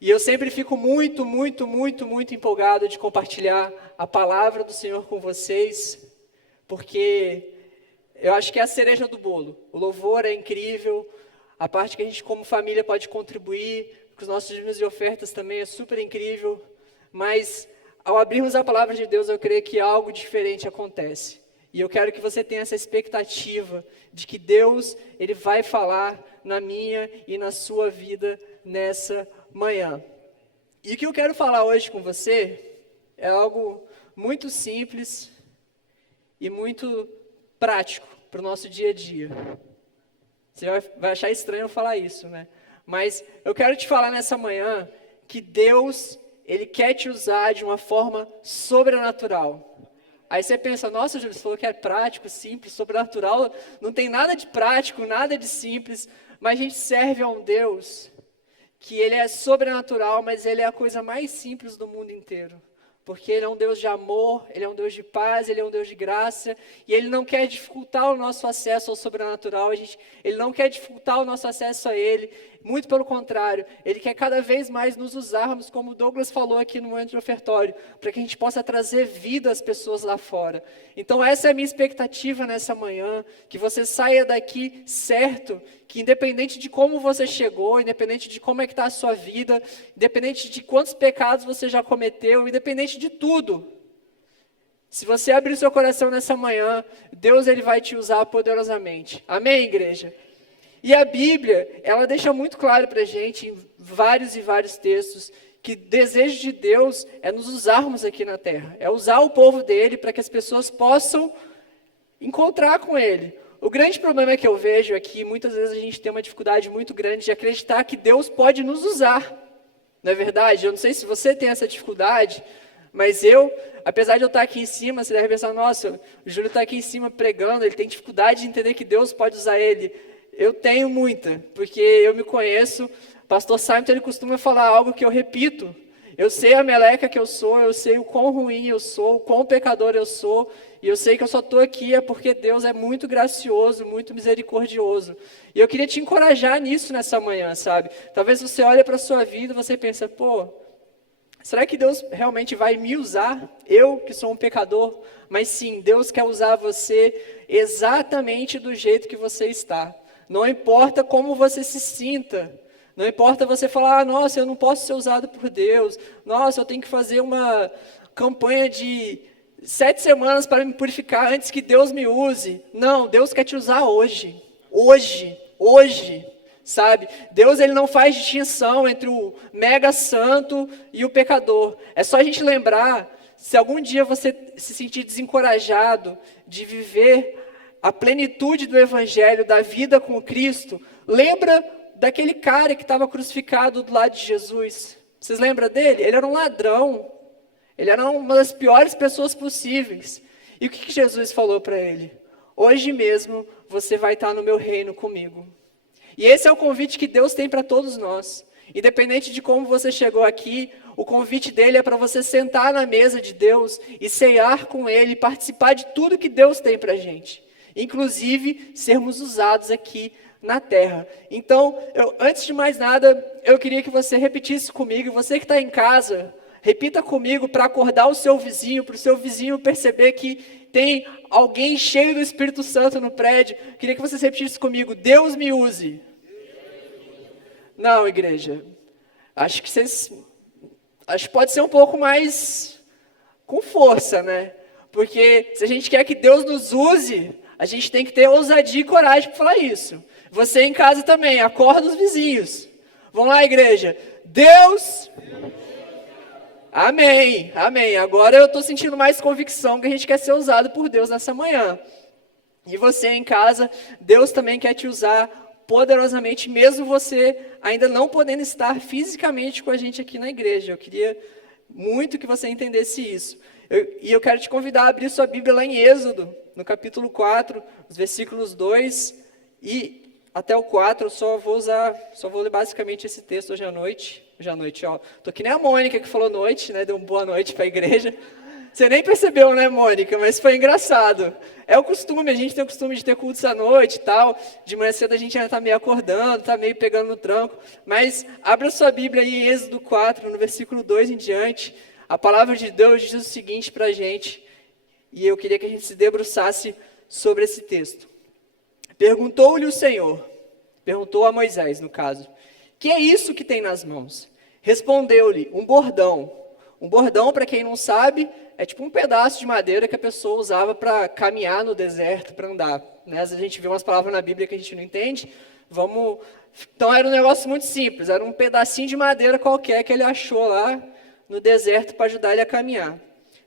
E eu sempre fico muito, muito, muito, muito empolgado de compartilhar a palavra do Senhor com vocês, porque eu acho que é a cereja do bolo. O louvor é incrível, a parte que a gente como família pode contribuir, com os nossos dízimos e ofertas também é super incrível, mas ao abrirmos a palavra de Deus, eu creio que algo diferente acontece. E eu quero que você tenha essa expectativa de que Deus, Ele vai falar na minha e na sua vida nessa manhã. E o que eu quero falar hoje com você é algo muito simples e muito prático para o nosso dia a dia. Você vai achar estranho eu falar isso, né? Mas eu quero te falar nessa manhã que Deus, Ele quer te usar de uma forma sobrenatural. Aí você pensa, nossa, Júlio, você falou que é prático, simples, sobrenatural. Não tem nada de prático, nada de simples. Mas a gente serve a um Deus que Ele é sobrenatural, mas Ele é a coisa mais simples do mundo inteiro. Porque Ele é um Deus de amor, Ele é um Deus de paz, Ele é um Deus de graça. E Ele não quer dificultar o nosso acesso ao sobrenatural. Ele não quer dificultar o nosso acesso a Ele. Muito pelo contrário, Ele quer cada vez mais nos usarmos, como o Douglas falou aqui no momento de ofertório, para que a gente possa trazer vida às pessoas lá fora. Então essa é a minha expectativa nessa manhã, que você saia daqui certo, que independente de como você chegou, independente de como é que está a sua vida, independente de quantos pecados você já cometeu, independente de tudo, se você abrir seu coração nessa manhã, Deus Ele vai te usar poderosamente. Amém, igreja? E a Bíblia, ela deixa muito claro para a gente, em vários e vários textos, que o desejo de Deus é nos usarmos aqui na terra. É usar o povo dele para que as pessoas possam encontrar com ele. O grande problema que eu vejo é que muitas vezes a gente tem uma dificuldade muito grande de acreditar que Deus pode nos usar. Não é verdade? Eu não sei se você tem essa dificuldade, mas eu, apesar de eu estar aqui em cima, você deve pensar, nossa, o Júlio está aqui em cima pregando, ele tem dificuldade de entender que Deus pode usar ele. Eu tenho muita, porque eu me conheço. Pastor Simon, ele costuma falar algo que eu repito. Eu sei a meleca que eu sou, eu sei o quão ruim eu sou, o quão pecador eu sou, e eu sei que eu só estou aqui é porque Deus é muito gracioso, muito misericordioso. E eu queria te encorajar nisso nessa manhã, sabe? Talvez você olhe para a sua vida e você pense, pô, será que Deus realmente vai me usar? Eu, que sou um pecador? Mas sim, Deus quer usar você exatamente do jeito que você está. Não importa como você se sinta, não importa você falar, nossa, eu não posso ser usado por Deus, nossa, eu tenho que fazer uma campanha de 7 semanas para me purificar antes que Deus me use. Não, Deus quer te usar hoje, sabe? Deus, Ele não faz distinção entre o mega santo e o pecador. É só a gente lembrar, se algum dia você se sentir desencorajado de viver a plenitude do Evangelho, da vida com Cristo, lembra daquele cara que estava crucificado do lado de Jesus. Vocês lembram dele? Ele era um ladrão. Ele era uma das piores pessoas possíveis. E o que Jesus falou para ele? Hoje mesmo você vai estar no meu reino comigo. E esse é o convite que Deus tem para todos nós. Independente de como você chegou aqui, o convite dele é para você sentar na mesa de Deus e ceiar com ele, participar de tudo que Deus tem para a gente. Inclusive, sermos usados aqui na terra. Então, antes de mais nada, eu queria que você repetisse comigo, você que está em casa, repita comigo para acordar o seu vizinho, para o seu vizinho perceber que tem alguém cheio do Espírito Santo no prédio. Queria que vocês repetissem comigo, Deus me use. Não, igreja, acho que pode ser um pouco mais com força, né? Porque se a gente quer que Deus nos use, a gente tem que ter ousadia e coragem para falar isso. Você em casa também, acorda os vizinhos. Vamos lá, igreja. Deus. Amém, amém. Agora eu estou sentindo mais convicção que a gente quer ser usado por Deus nessa manhã. E você em casa, Deus também quer te usar poderosamente, mesmo você ainda não podendo estar fisicamente com a gente aqui na igreja. Eu queria muito que você entendesse isso. E eu quero te convidar a abrir sua Bíblia lá em Êxodo, no capítulo 4, os versículos 2 e até o 4. Eu só vou ler basicamente esse texto hoje à noite. Hoje à noite, ó. Tô que nem a Mônica que falou noite, né? Deu uma boa noite para a igreja. Você nem percebeu, né, Mônica? Mas foi engraçado. É o costume, a gente tem o costume de ter cultos à noite e tal. De manhã cedo a gente ainda está meio acordando, está meio pegando no tranco. Mas abra sua Bíblia aí em Êxodo 4, no versículo 2 em diante. A palavra de Deus diz o seguinte para a gente. E eu queria que a gente se debruçasse sobre esse texto. Perguntou-lhe o Senhor, perguntou a Moisés, no caso, que é isso que tem nas mãos? Respondeu-lhe, um bordão. Um bordão, para quem não sabe, é tipo um pedaço de madeira que a pessoa usava para caminhar no deserto, para andar. Né? Às vezes a gente vê umas palavras na Bíblia que a gente não entende. Então era um negócio muito simples, era um pedacinho de madeira qualquer que ele achou lá no deserto para ajudar ele a caminhar.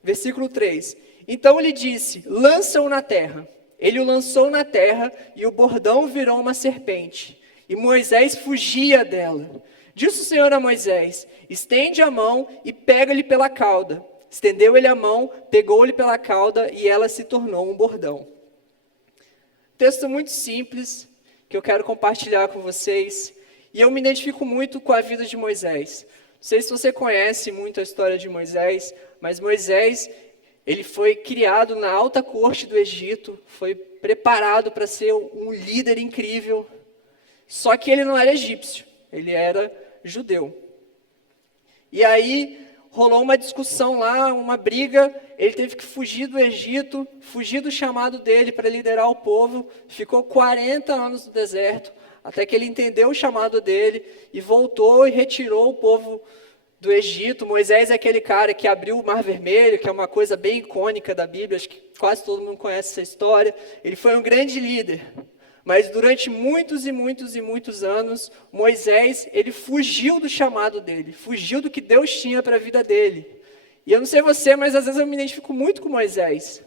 Versículo 3. Então ele disse, lança-o na terra. Ele o lançou na terra e o bordão virou uma serpente. E Moisés fugia dela. Disse o Senhor a Moisés, estende a mão e pega-lhe pela cauda. Estendeu ele a mão, pegou-lhe pela cauda e ela se tornou um bordão. Texto muito simples que eu quero compartilhar com vocês. E eu me identifico muito com a vida de Moisés. Não sei se você conhece muito a história de Moisés, mas Moisés, ele foi criado na alta corte do Egito, foi preparado para ser um líder incrível, só que ele não era egípcio, ele era judeu. E aí rolou uma discussão lá, uma briga, ele teve que fugir do Egito, fugir do chamado dele para liderar o povo, ficou 40 anos no deserto, até que ele entendeu o chamado dele e voltou e retirou o povo do Egito. Moisés é aquele cara que abriu o Mar Vermelho, que é uma coisa bem icônica da Bíblia, acho que quase todo mundo conhece essa história. Ele foi um grande líder, mas durante muitos e muitos e muitos anos, Moisés, ele fugiu do chamado dele, fugiu do que Deus tinha para a vida dele. E eu não sei você, mas às vezes eu me identifico muito com Moisés.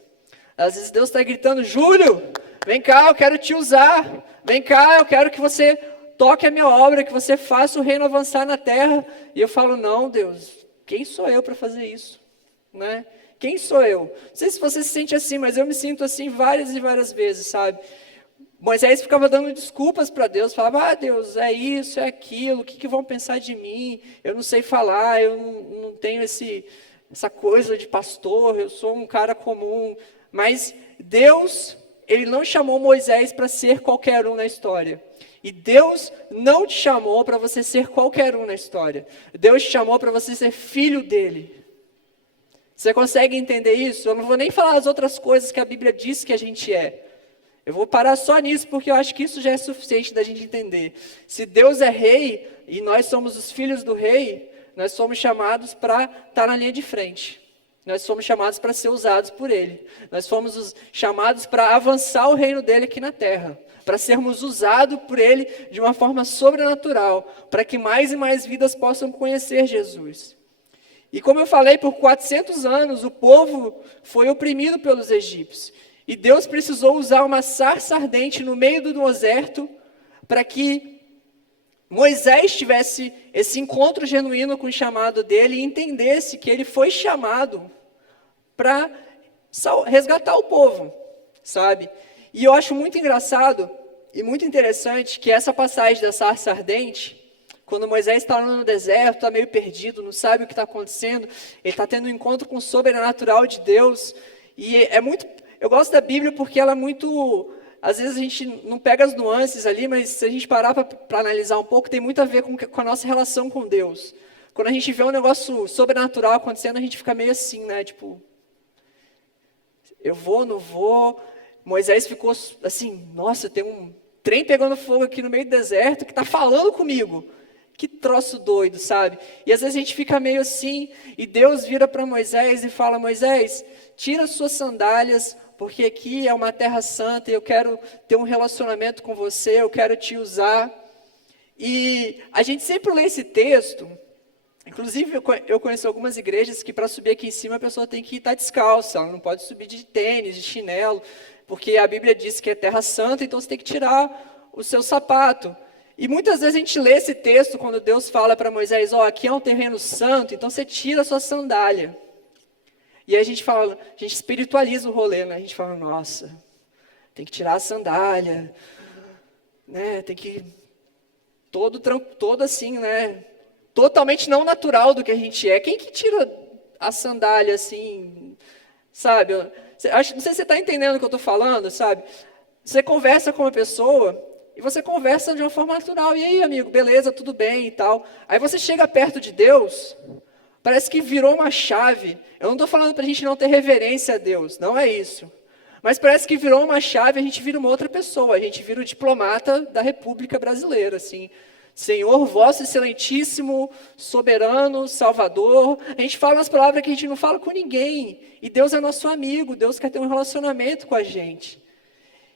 Às vezes Deus está gritando, Júlio, vem cá, eu quero te usar, vem cá, eu quero que você toque a minha obra, que você faça o reino avançar na terra. E eu falo, não, Deus, quem sou eu para fazer isso? Né? Quem sou eu? Não sei se você se sente assim, mas eu me sinto assim várias e várias vezes, sabe? Moisés ficava dando desculpas para Deus, falava, Deus, é isso, é aquilo, o que vão pensar de mim? Eu não sei falar, eu não tenho essa coisa de pastor, eu sou um cara comum. Mas Deus, ele não chamou Moisés para ser qualquer um na história. E Deus não te chamou para você ser qualquer um na história. Deus te chamou para você ser filho dele. Você consegue entender isso? Eu não vou nem falar as outras coisas que a Bíblia diz que a gente é. Eu vou parar só nisso, porque eu acho que isso já é suficiente da gente entender. Se Deus é rei, e nós somos os filhos do rei, nós somos chamados para estar na linha de frente. Nós somos chamados para ser usados por Ele. Nós fomos chamados para avançar o reino dele aqui na terra. Para sermos usados por Ele de uma forma sobrenatural. Para que mais e mais vidas possam conhecer Jesus. E como eu falei, por 400 anos o povo foi oprimido pelos egípcios. E Deus precisou usar uma sarça ardente no meio do deserto para que Moisés tivesse esse encontro genuíno com o chamado dele e entendesse que ele foi chamado para resgatar o povo, sabe? E eu acho muito engraçado e muito interessante que essa passagem da sarça ardente, quando Moisés está lá no deserto, está meio perdido, não sabe o que está acontecendo, ele está tendo um encontro com o sobrenatural de Deus, e é muito... Eu gosto da Bíblia porque ela é muito... Às vezes a gente não pega as nuances ali, mas se a gente parar para analisar um pouco, tem muito a ver com a nossa relação com Deus. Quando a gente vê um negócio sobrenatural acontecendo, a gente fica meio assim, né? Tipo, eu vou, não vou. Moisés ficou assim, nossa, tem um trem pegando fogo aqui no meio do deserto que está falando comigo. Que troço doido, sabe? E às vezes a gente fica meio assim, e Deus vira para Moisés e fala, Moisés, tira suas sandálias, porque aqui é uma terra santa e eu quero ter um relacionamento com você, eu quero te usar. E a gente sempre lê esse texto, inclusive eu conheço algumas igrejas que para subir aqui em cima a pessoa tem que estar descalça, ela não pode subir de tênis, de chinelo, porque a Bíblia diz que é terra santa, então você tem que tirar o seu sapato. E muitas vezes a gente lê esse texto quando Deus fala para Moisés, aqui é um terreno santo, então você tira a sua sandália. E aí a gente fala, a gente espiritualiza o rolê, né? A gente fala, nossa, tem que tirar a sandália, né? Tem que todo assim, né? Totalmente não natural do que a gente é. Quem que tira a sandália assim, sabe? Não sei se você está entendendo o que eu estou falando, sabe? Você conversa com uma pessoa e você conversa de uma forma natural. E aí, amigo, beleza, tudo bem e tal. Aí você chega perto de Deus, parece que virou uma chave. Eu não estou falando para a gente não ter reverência a Deus, não é isso. Mas parece que virou uma chave, a gente vira uma outra pessoa. A gente vira o diplomata da República Brasileira, assim. Senhor, vosso excelentíssimo, soberano, salvador. A gente fala umas palavras que a gente não fala com ninguém. E Deus é nosso amigo, Deus quer ter um relacionamento com a gente.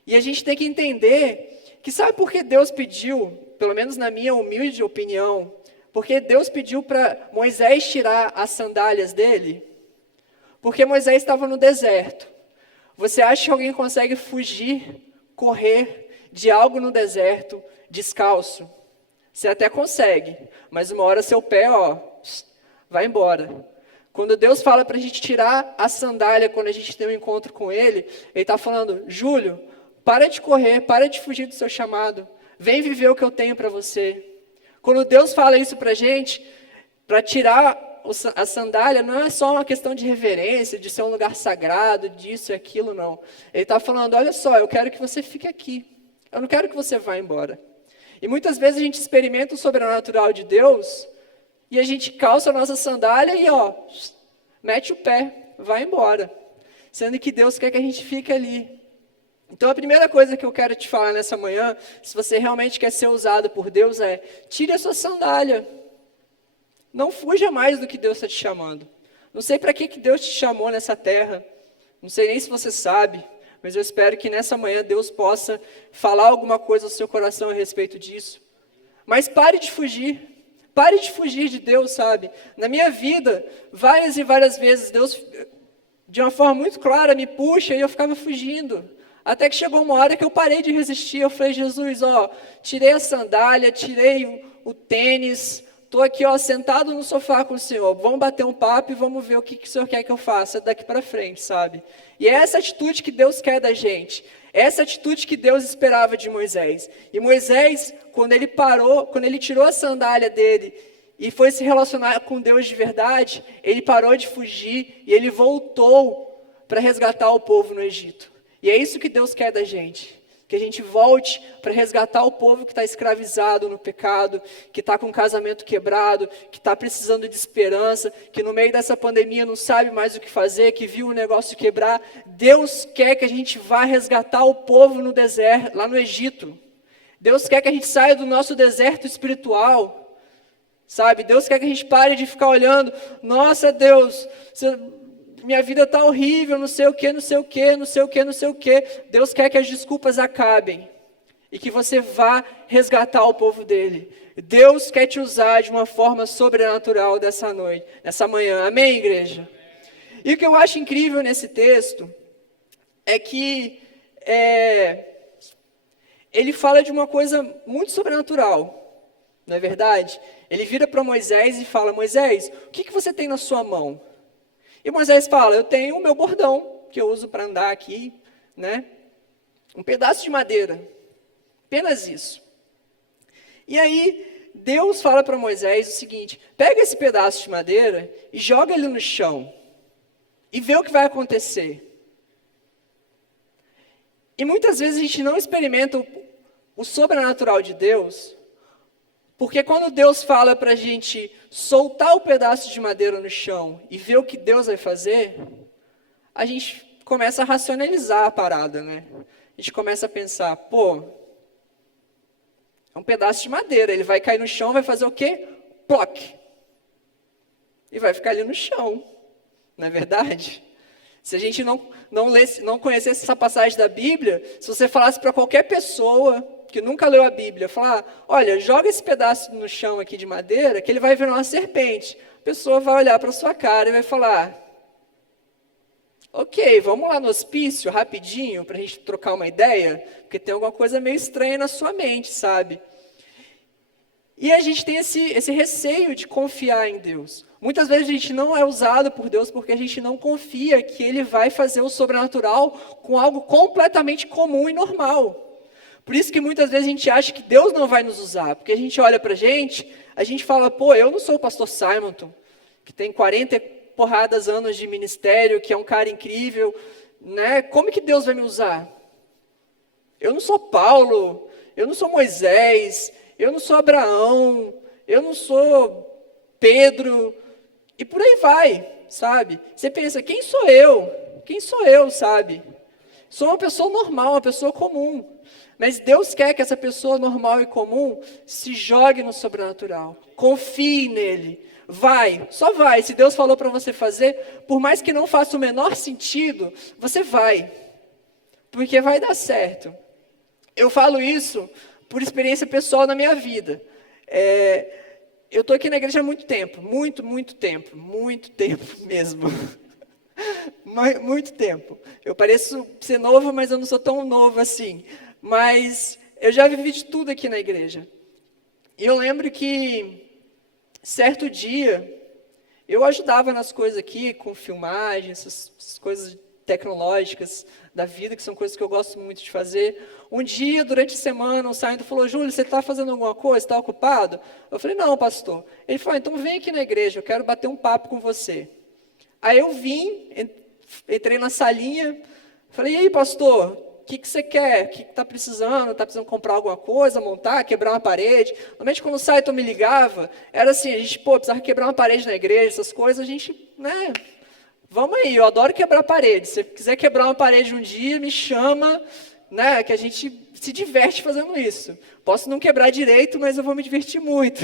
E a gente tem que entender que sabe por que Deus pediu, pelo menos na minha humilde opinião, porque Deus pediu para Moisés tirar as sandálias dele? Porque Moisés estava no deserto. Você acha que alguém consegue fugir, correr de algo no deserto descalço? Você até consegue, mas uma hora seu pé, vai embora. Quando Deus fala para a gente tirar a sandália, quando a gente tem um encontro com Ele, Ele está falando, Júlio, para de correr, para de fugir do seu chamado, vem viver o que eu tenho para você. Quando Deus fala isso para a gente, para tirar a sandália, não é só uma questão de reverência, de ser um lugar sagrado, disso e aquilo, não. Ele está falando, olha só, eu quero que você fique aqui, eu não quero que você vá embora. E muitas vezes a gente experimenta o sobrenatural de Deus, e a gente calça a nossa sandália e mete o pé, vai embora. Sendo que Deus quer que a gente fique ali. Então a primeira coisa que eu quero te falar nessa manhã, se você realmente quer ser usado por Deus, é tire a sua sandália. Não fuja mais do que Deus está te chamando. Não sei para que Deus te chamou nessa terra, não sei nem se você sabe, mas eu espero que nessa manhã Deus possa falar alguma coisa ao seu coração a respeito disso. Mas pare de fugir de Deus, sabe? Na minha vida, várias e várias vezes, Deus, de uma forma muito clara, me puxa e eu ficava fugindo. Até que chegou uma hora que eu parei de resistir, eu falei, Jesus, tirei a sandália, tirei o tênis, estou aqui, sentado no sofá com o Senhor, vamos bater um papo e vamos ver o que o Senhor quer que eu faça daqui para frente, sabe? E é essa atitude que Deus quer da gente, essa atitude que Deus esperava de Moisés. E Moisés, quando ele tirou a sandália dele e foi se relacionar com Deus de verdade, ele parou de fugir e ele voltou para resgatar o povo no Egito. E é isso que Deus quer da gente. Que a gente volte para resgatar o povo que está escravizado no pecado, que está com o casamento quebrado, que está precisando de esperança, que no meio dessa pandemia não sabe mais o que fazer, que viu o negócio quebrar. Deus quer que a gente vá resgatar o povo no deserto, lá no Egito. Deus quer que a gente saia do nosso deserto espiritual, sabe? Deus quer que a gente pare de ficar olhando, nossa Deus, minha vida está horrível, não sei o que, não sei o que, não sei o que, não sei o que. Deus quer que as desculpas acabem e que você vá resgatar o povo dele. Deus quer te usar de uma forma sobrenatural nessa manhã. Amém, igreja? E o que eu acho incrível nesse texto é que ele fala de uma coisa muito sobrenatural, não é verdade? Ele vira para Moisés e fala, Moisés, o que você tem na sua mão? E Moisés fala, eu tenho o meu bordão, que eu uso para andar aqui, né? Um pedaço de madeira, apenas isso. E aí, Deus fala para Moisés o seguinte, pega esse pedaço de madeira e joga ele no chão, e vê o que vai acontecer. E muitas vezes a gente não experimenta o sobrenatural de Deus, porque quando Deus fala para a gente soltar o pedaço de madeira no chão e ver o que Deus vai fazer, a gente começa a racionalizar a parada, né? A gente começa a pensar, é um pedaço de madeira, ele vai cair no chão, vai fazer o quê? Ploc! E vai ficar ali no chão, não é verdade? Se a gente não conhecesse essa passagem da Bíblia, se você falasse para qualquer pessoa que nunca leu a Bíblia, falar, olha, joga esse pedaço no chão aqui de madeira, que ele vai virar uma serpente. A pessoa vai olhar para a sua cara e vai falar, ok, vamos lá no hospício rapidinho, para a gente trocar uma ideia, porque tem alguma coisa meio estranha na sua mente, sabe? E a gente tem esse receio de confiar em Deus. Muitas vezes a gente não é usado por Deus porque a gente não confia que Ele vai fazer o sobrenatural com algo completamente comum e normal. Por isso que muitas vezes a gente acha que Deus não vai nos usar, porque a gente olha para a gente fala, eu não sou o pastor Simonton, que tem 40 porradas anos de ministério, que é um cara incrível, né? Como que Deus vai me usar? Eu não sou Paulo, eu não sou Moisés, eu não sou Abraão, eu não sou Pedro, e por aí vai, sabe? Você pensa, quem sou eu? Quem sou eu, sabe? Sou uma pessoa normal, uma pessoa comum. Mas Deus quer que essa pessoa normal e comum se jogue no sobrenatural. Confie nele. Vai, só vai. Se Deus falou para você fazer, por mais que não faça o menor sentido, você vai. Porque vai dar certo. Eu falo isso por experiência pessoal na minha vida. Eu estou aqui na igreja há muito tempo. Muito tempo mesmo. Muito tempo. Eu pareço ser novo, mas eu não sou tão novo assim. Mas eu já vivi de tudo aqui na igreja. E eu lembro que, certo dia, eu ajudava nas coisas aqui, com filmagem, essas coisas tecnológicas da vida, que são coisas que eu gosto muito de fazer. Um dia, durante a semana, o Saindo falou, Júlio, você está fazendo alguma coisa? Está ocupado? Eu falei, não, pastor. Ele falou, então vem aqui na igreja, eu quero bater um papo com você. Aí eu vim, entrei na salinha, falei, e aí, pastor, o que você quer? O que está precisando? Está precisando comprar alguma coisa, montar, quebrar uma parede? Normalmente, quando o Saito me ligava, era assim, a gente, precisava quebrar uma parede na igreja, essas coisas, a gente, né, vamos aí, eu adoro quebrar parede. Se você quiser quebrar uma parede um dia, me chama, né, que a gente se diverte fazendo isso. Posso não quebrar direito, mas eu vou me divertir muito.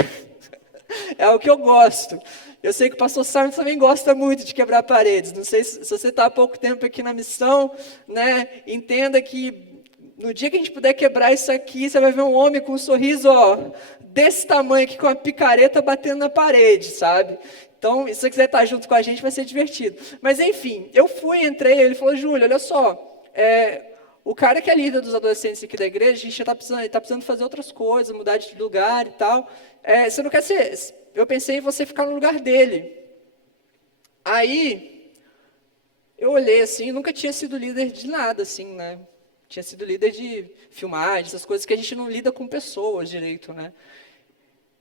É o que eu gosto. Eu sei que o pastor Simon também gosta muito de quebrar paredes. Não sei se você está há pouco tempo aqui na missão, né? Entenda que no dia que a gente puder quebrar isso aqui, você vai ver um homem com um sorriso, ó, desse tamanho aqui, com uma picareta batendo na parede, sabe? Então, se você quiser estar junto com a gente, vai ser divertido. Mas, enfim, eu fui, entrei, ele falou, Júlio, olha só, o cara que é líder dos adolescentes aqui da igreja, a gente já está precisando fazer outras coisas, mudar de lugar e tal. Você não quer ser... Eu pensei em você ficar no lugar dele. Aí, eu olhei assim, nunca tinha sido líder de nada, assim, né? Tinha sido líder de filmagem, essas coisas que a gente não lida com pessoas direito, né?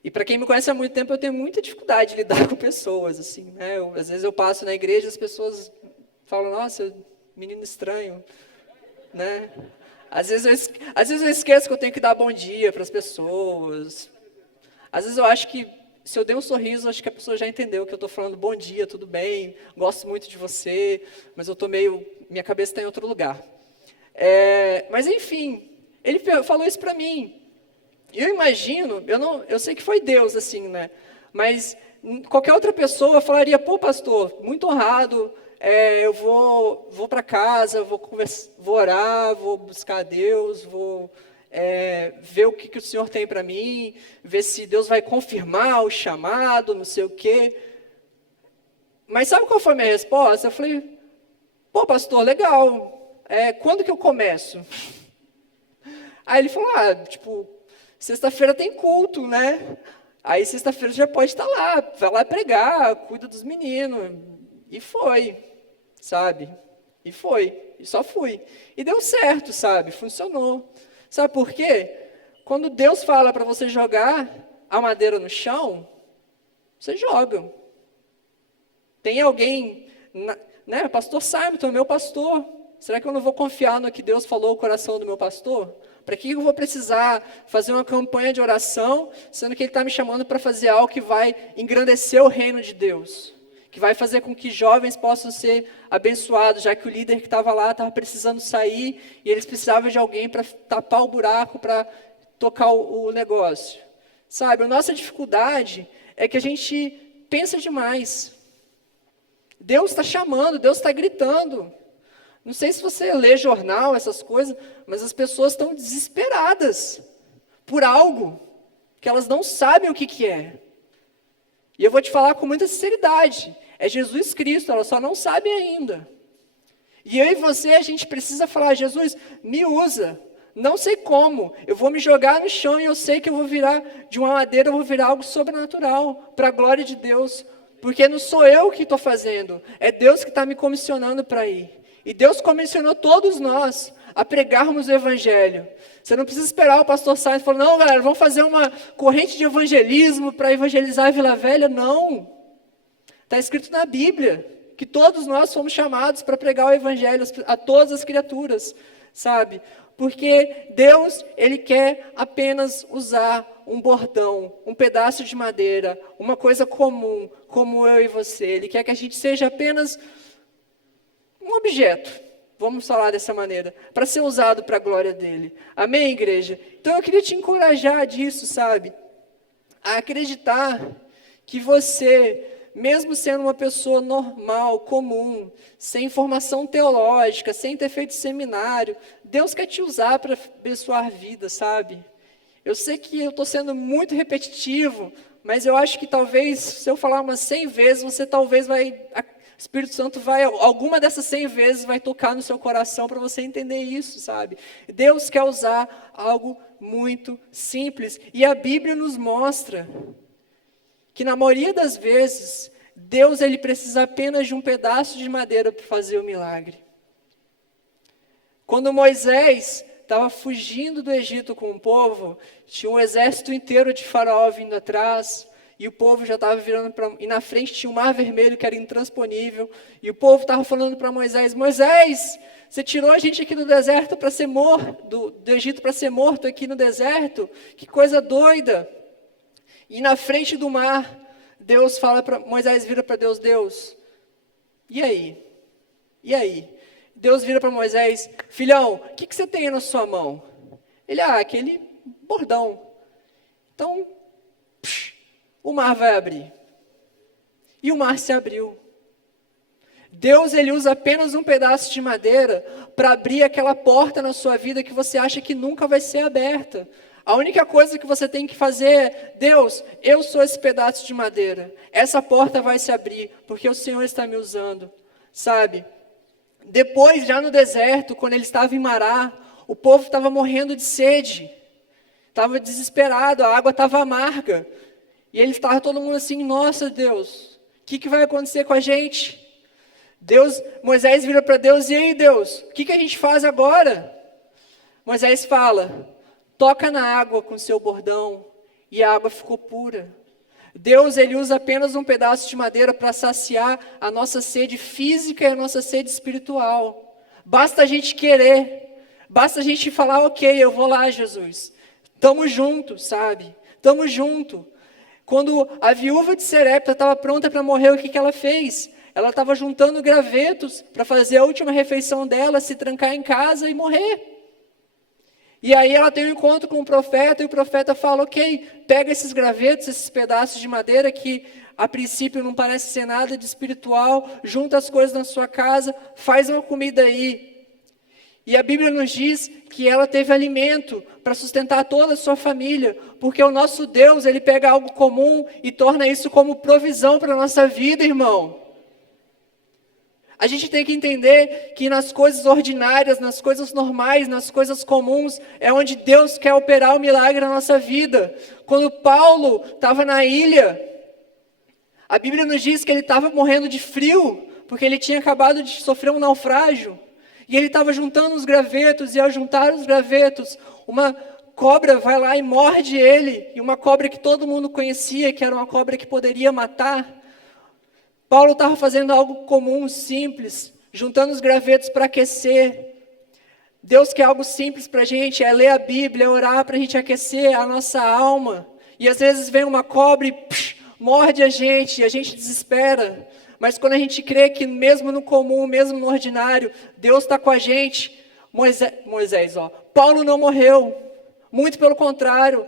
E para quem me conhece há muito tempo, eu tenho muita dificuldade de lidar com pessoas, assim, né? Às vezes eu passo na igreja e as pessoas falam, nossa, menino estranho, né? Às vezes eu esqueço que eu tenho que dar bom dia para as pessoas. Às vezes eu acho que, se eu der um sorriso, acho que a pessoa já entendeu que eu estou falando bom dia, tudo bem, gosto muito de você, mas eu estou minha cabeça está em outro lugar. Mas enfim, ele falou isso para mim. E eu imagino, eu sei que foi Deus, assim, né? Mas qualquer outra pessoa falaria, pô, pastor, muito honrado, eu vou para casa, vou orar, vou buscar a Deus, vou... ver o que o Senhor tem para mim, ver se Deus vai confirmar o chamado, não sei o quê. Mas sabe qual foi a minha resposta? Eu falei, pô, pastor, legal, quando que eu começo? Aí ele falou, sexta-feira tem culto, né? Aí sexta-feira já pode estar lá, vai lá pregar, cuida dos meninos. E foi, sabe? E só fui. E deu certo, sabe? Funcionou. Sabe por quê? Quando Deus fala para você jogar a madeira no chão, você joga. Tem alguém, né? Pastor Simon, é meu pastor. Será que eu não vou confiar no que Deus falou no coração do meu pastor? Para que eu vou precisar fazer uma campanha de oração, sendo que Ele está me chamando para fazer algo que vai engrandecer o reino de Deus? Que vai fazer com que jovens possam ser abençoados, já que o líder que estava lá estava precisando sair e eles precisavam de alguém para tapar o buraco, para tocar o negócio. Sabe, a nossa dificuldade é que a gente pensa demais. Deus está chamando, Deus está gritando. Não sei se você lê jornal, essas coisas, mas as pessoas estão desesperadas por algo que elas não sabem o que é. E eu vou te falar com muita sinceridade. É Jesus Cristo, elas só não sabem ainda. E eu e você, a gente precisa falar, Jesus, me usa. Não sei como, eu vou me jogar no chão e eu sei que eu vou virar, de uma madeira, eu vou virar algo sobrenatural, para a glória de Deus. Porque não sou eu que estou fazendo, é Deus que está me comissionando para ir. E Deus comissionou todos nós a pregarmos o Evangelho. Você não precisa esperar o pastor Sainz falar, não, galera, vamos fazer uma corrente de evangelismo para evangelizar a Vila Velha. Não. Está escrito na Bíblia que todos nós fomos chamados para pregar o Evangelho a todas as criaturas, sabe? Porque Deus, Ele quer apenas usar um bordão, um pedaço de madeira, uma coisa comum, como eu e você. Ele quer que a gente seja apenas um objeto, vamos falar dessa maneira, para ser usado para a glória dEle. Amém, igreja? Então eu queria te encorajar disso, sabe? A acreditar que você, mesmo sendo uma pessoa normal, comum, sem formação teológica, sem ter feito seminário, Deus quer te usar para abençoar a vida, sabe? Eu sei que eu estou sendo muito repetitivo, mas eu acho que talvez, se eu falar umas 100 vezes, você talvez vai, o Espírito Santo vai, alguma dessas 100 vezes vai tocar no seu coração para você entender isso, sabe? Deus quer usar algo muito simples, e a Bíblia nos mostra que na maioria das vezes, Deus ele precisa apenas de um pedaço de madeira para fazer o milagre. Quando Moisés estava fugindo do Egito com o povo, tinha um exército inteiro de Faraó vindo atrás, e o povo já estava virando para... E na frente tinha um mar vermelho que era intransponível, e o povo estava falando para Moisés, Moisés, você tirou a gente aqui do deserto para ser morto, do Egito para ser morto aqui no deserto? Que coisa doida! E na frente do mar, Deus fala para Moisés, vira para Deus, Deus, e aí? E aí? Deus vira para Moisés, filhão, o que você tem na sua mão? Ele, aquele bordão. Então, o mar vai abrir. E o mar se abriu. Deus, ele usa apenas um pedaço de madeira para abrir aquela porta na sua vida que você acha que nunca vai ser aberta. A única coisa que você tem que fazer é, Deus, eu sou esse pedaço de madeira. Essa porta vai se abrir, porque o Senhor está me usando, sabe? Depois, já no deserto, quando ele estava em Mará, o povo estava morrendo de sede. Estava desesperado, a água estava amarga. E ele estava todo mundo assim, nossa Deus, o que vai acontecer com a gente? Moisés vira para Deus, e aí Deus, o que a gente faz agora? Moisés fala, toca na água com seu bordão, e a água ficou pura. Deus, ele usa apenas um pedaço de madeira para saciar a nossa sede física e a nossa sede espiritual. Basta a gente querer, basta a gente falar, ok, eu vou lá, Jesus. Tamo junto, sabe? Tamo junto. Quando a viúva de Serepta estava pronta para morrer, o que ela fez? Ela estava juntando gravetos para fazer a última refeição dela, se trancar em casa e morrer. E aí ela tem um encontro com o profeta, e o profeta fala, ok, pega esses gravetos, esses pedaços de madeira que a princípio não parece ser nada de espiritual, junta as coisas na sua casa, faz uma comida aí. E a Bíblia nos diz que ela teve alimento para sustentar toda a sua família, porque o nosso Deus, ele pega algo comum e torna isso como provisão para a nossa vida, irmão. A gente tem que entender que nas coisas ordinárias, nas coisas normais, nas coisas comuns, é onde Deus quer operar o milagre na nossa vida. Quando Paulo estava na ilha, a Bíblia nos diz que ele estava morrendo de frio, porque ele tinha acabado de sofrer um naufrágio. E ele estava juntando os gravetos, e ao juntar os gravetos, uma cobra vai lá e morde ele, e uma cobra que todo mundo conhecia, que era uma cobra que poderia matar. Paulo estava fazendo algo comum, simples, juntando os gravetos para aquecer. Deus quer algo simples para a gente, é ler a Bíblia, é orar para a gente aquecer a nossa alma. E às vezes vem uma cobra e morde a gente desespera. Mas quando a gente crê que mesmo no comum, mesmo no ordinário, Deus está com a gente, Paulo não morreu, muito pelo contrário.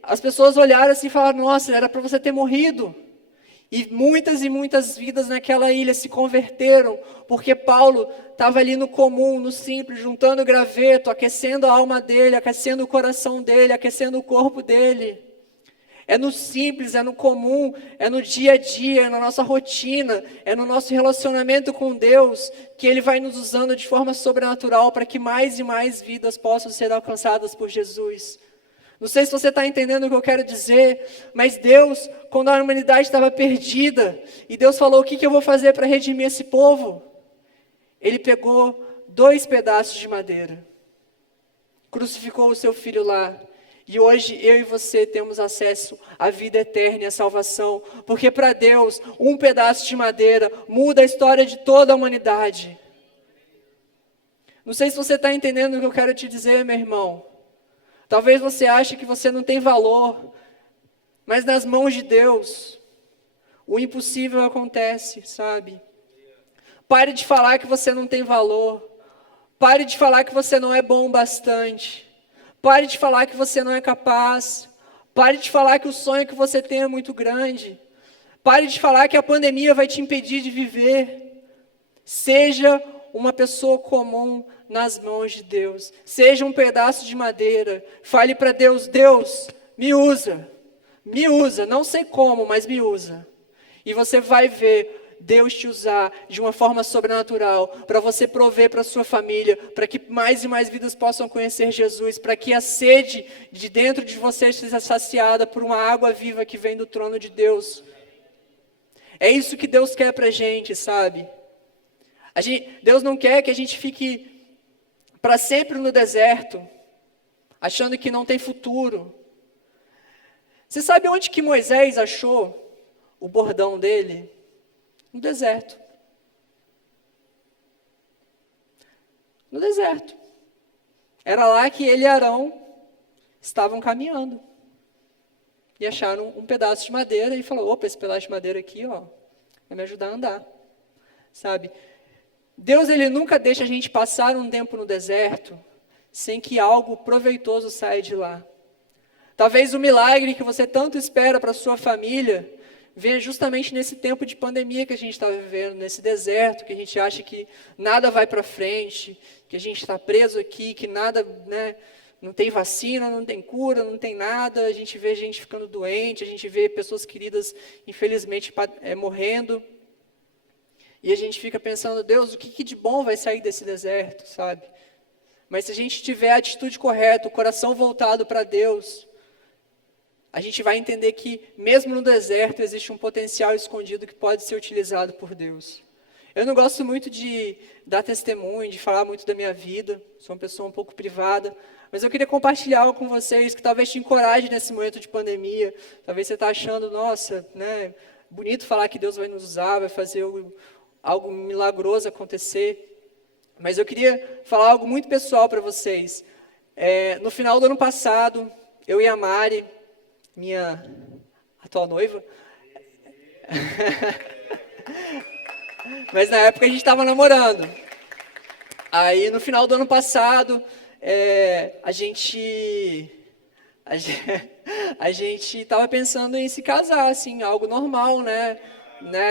As pessoas olharam assim e falaram, nossa, era para você ter morrido. E muitas vidas naquela ilha se converteram, porque Paulo estava ali no comum, no simples, juntando graveto, aquecendo a alma dele, aquecendo o coração dele, aquecendo o corpo dele. É no simples, é no comum, é no dia a dia, é na nossa rotina, é no nosso relacionamento com Deus, que Ele vai nos usando de forma sobrenatural para que mais e mais vidas possam ser alcançadas por Jesus. Não sei se você está entendendo o que eu quero dizer, mas Deus, quando a humanidade estava perdida, e Deus falou, o que eu vou fazer para redimir esse povo? Ele pegou 2 pedaços de madeira, crucificou o seu filho lá, E hoje eu e você temos acesso à vida eterna e à salvação, porque para Deus um pedaço de madeira muda a história de toda a humanidade. Não sei se você está entendendo o que eu quero te dizer, meu irmão. Talvez você ache que você não tem valor, mas nas mãos de Deus, o impossível acontece, sabe? Pare de falar que você não tem valor. Pare de falar que você não é bom o bastante. Pare de falar que você não é capaz. Pare de falar que o sonho que você tem é muito grande. Pare de falar que a pandemia vai te impedir de viver. Seja uma pessoa comum nas mãos de Deus. Seja um pedaço de madeira. Fale para Deus, Deus, me usa. Me usa, não sei como, mas me usa. E você vai ver Deus te usar de uma forma sobrenatural, para você prover para a sua família, para que mais e mais vidas possam conhecer Jesus, para que a sede de dentro de você seja saciada por uma água viva que vem do trono de Deus. É isso que Deus quer para a gente, sabe? Deus não quer que a gente fique para sempre no deserto, achando que não tem futuro. Você sabe onde que Moisés achou o bordão dele? No deserto. No deserto. Era lá que ele e Arão estavam caminhando. E acharam um pedaço de madeira e falou, opa, esse pedaço de madeira aqui, ó, vai me ajudar a andar. Sabe? Deus, ele nunca deixa a gente passar um tempo no deserto sem que algo proveitoso saia de lá. Talvez o milagre que você tanto espera para a sua família venha justamente nesse tempo de pandemia que a gente está vivendo, nesse deserto, que a gente acha que nada vai para frente, que a gente está preso aqui, que nada, né, não tem vacina, não tem cura, não tem nada, a gente vê gente ficando doente, a gente vê pessoas queridas, infelizmente, morrendo, e a gente fica pensando, Deus, o que de bom vai sair desse deserto, sabe? Mas se a gente tiver a atitude correta, o coração voltado para Deus, a gente vai entender que, mesmo no deserto, existe um potencial escondido que pode ser utilizado por Deus. Eu não gosto muito de dar testemunho, de falar muito da minha vida, sou uma pessoa um pouco privada, mas eu queria compartilhar algo com vocês que talvez te encoraje nesse momento de pandemia. Talvez você está achando, nossa, né, bonito falar que Deus vai nos usar, vai fazer algo milagroso acontecer. Mas eu queria falar algo muito pessoal para vocês. No final do ano passado, eu e a Mari, minha atual noiva, mas na época a gente estava namorando. Aí no final do ano passado, a gente estava pensando em se casar, assim, algo normal, né?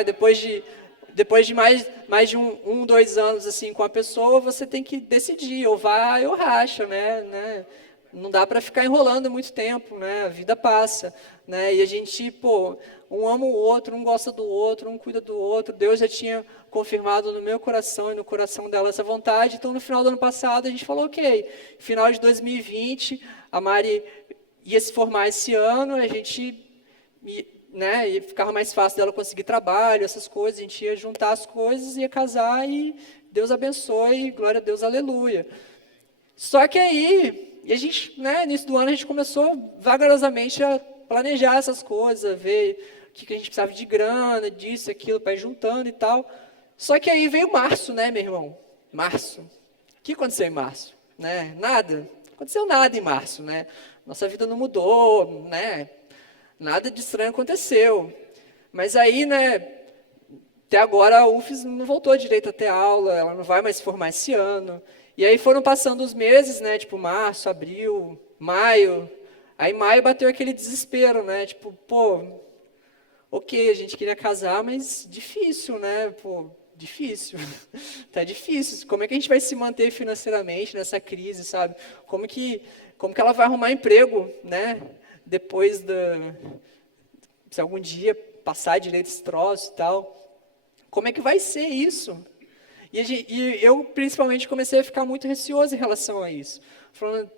Depois de mais de 2 anos assim com a pessoa, você tem que decidir, ou vai ou racha, né? Não dá para ficar enrolando muito tempo, né? A vida passa, né? E a gente, um ama o outro, um gosta do outro, um cuida do outro. Deus já tinha confirmado no meu coração e no coração dela essa vontade. Então, no final do ano passado, a gente falou, ok, final de 2020, a Mari ia se formar esse ano, a gente, né, ia ficar mais fácil dela conseguir trabalho, essas coisas, a gente ia juntar as coisas, ia casar e Deus abençoe, glória a Deus, aleluia. Só que aí, e a gente, né, início do ano, a gente começou vagarosamente a planejar essas coisas, a ver o que a gente precisava de grana, disso, aquilo, para ir juntando e tal. Só que aí veio março, né, meu irmão? Março. O que aconteceu em março? Né? Nada. Não aconteceu nada em março, né? Nossa vida não mudou, né? Nada de estranho aconteceu. Mas aí, né, até agora a UFES não voltou direito a ter aula, ela não vai mais se formar esse ano. E aí foram passando os meses, né, tipo março, abril, maio. Aí maio bateu aquele desespero, né, tipo, ok, a gente queria casar, mas difícil, né, difícil. Tá difícil. Como é que a gente vai se manter financeiramente nessa crise, sabe? Como que ela vai arrumar emprego, né, depois se algum dia passar direito esse troço e tal. Como é que vai ser isso? E eu, principalmente, comecei a ficar muito receoso em relação a isso. Falando,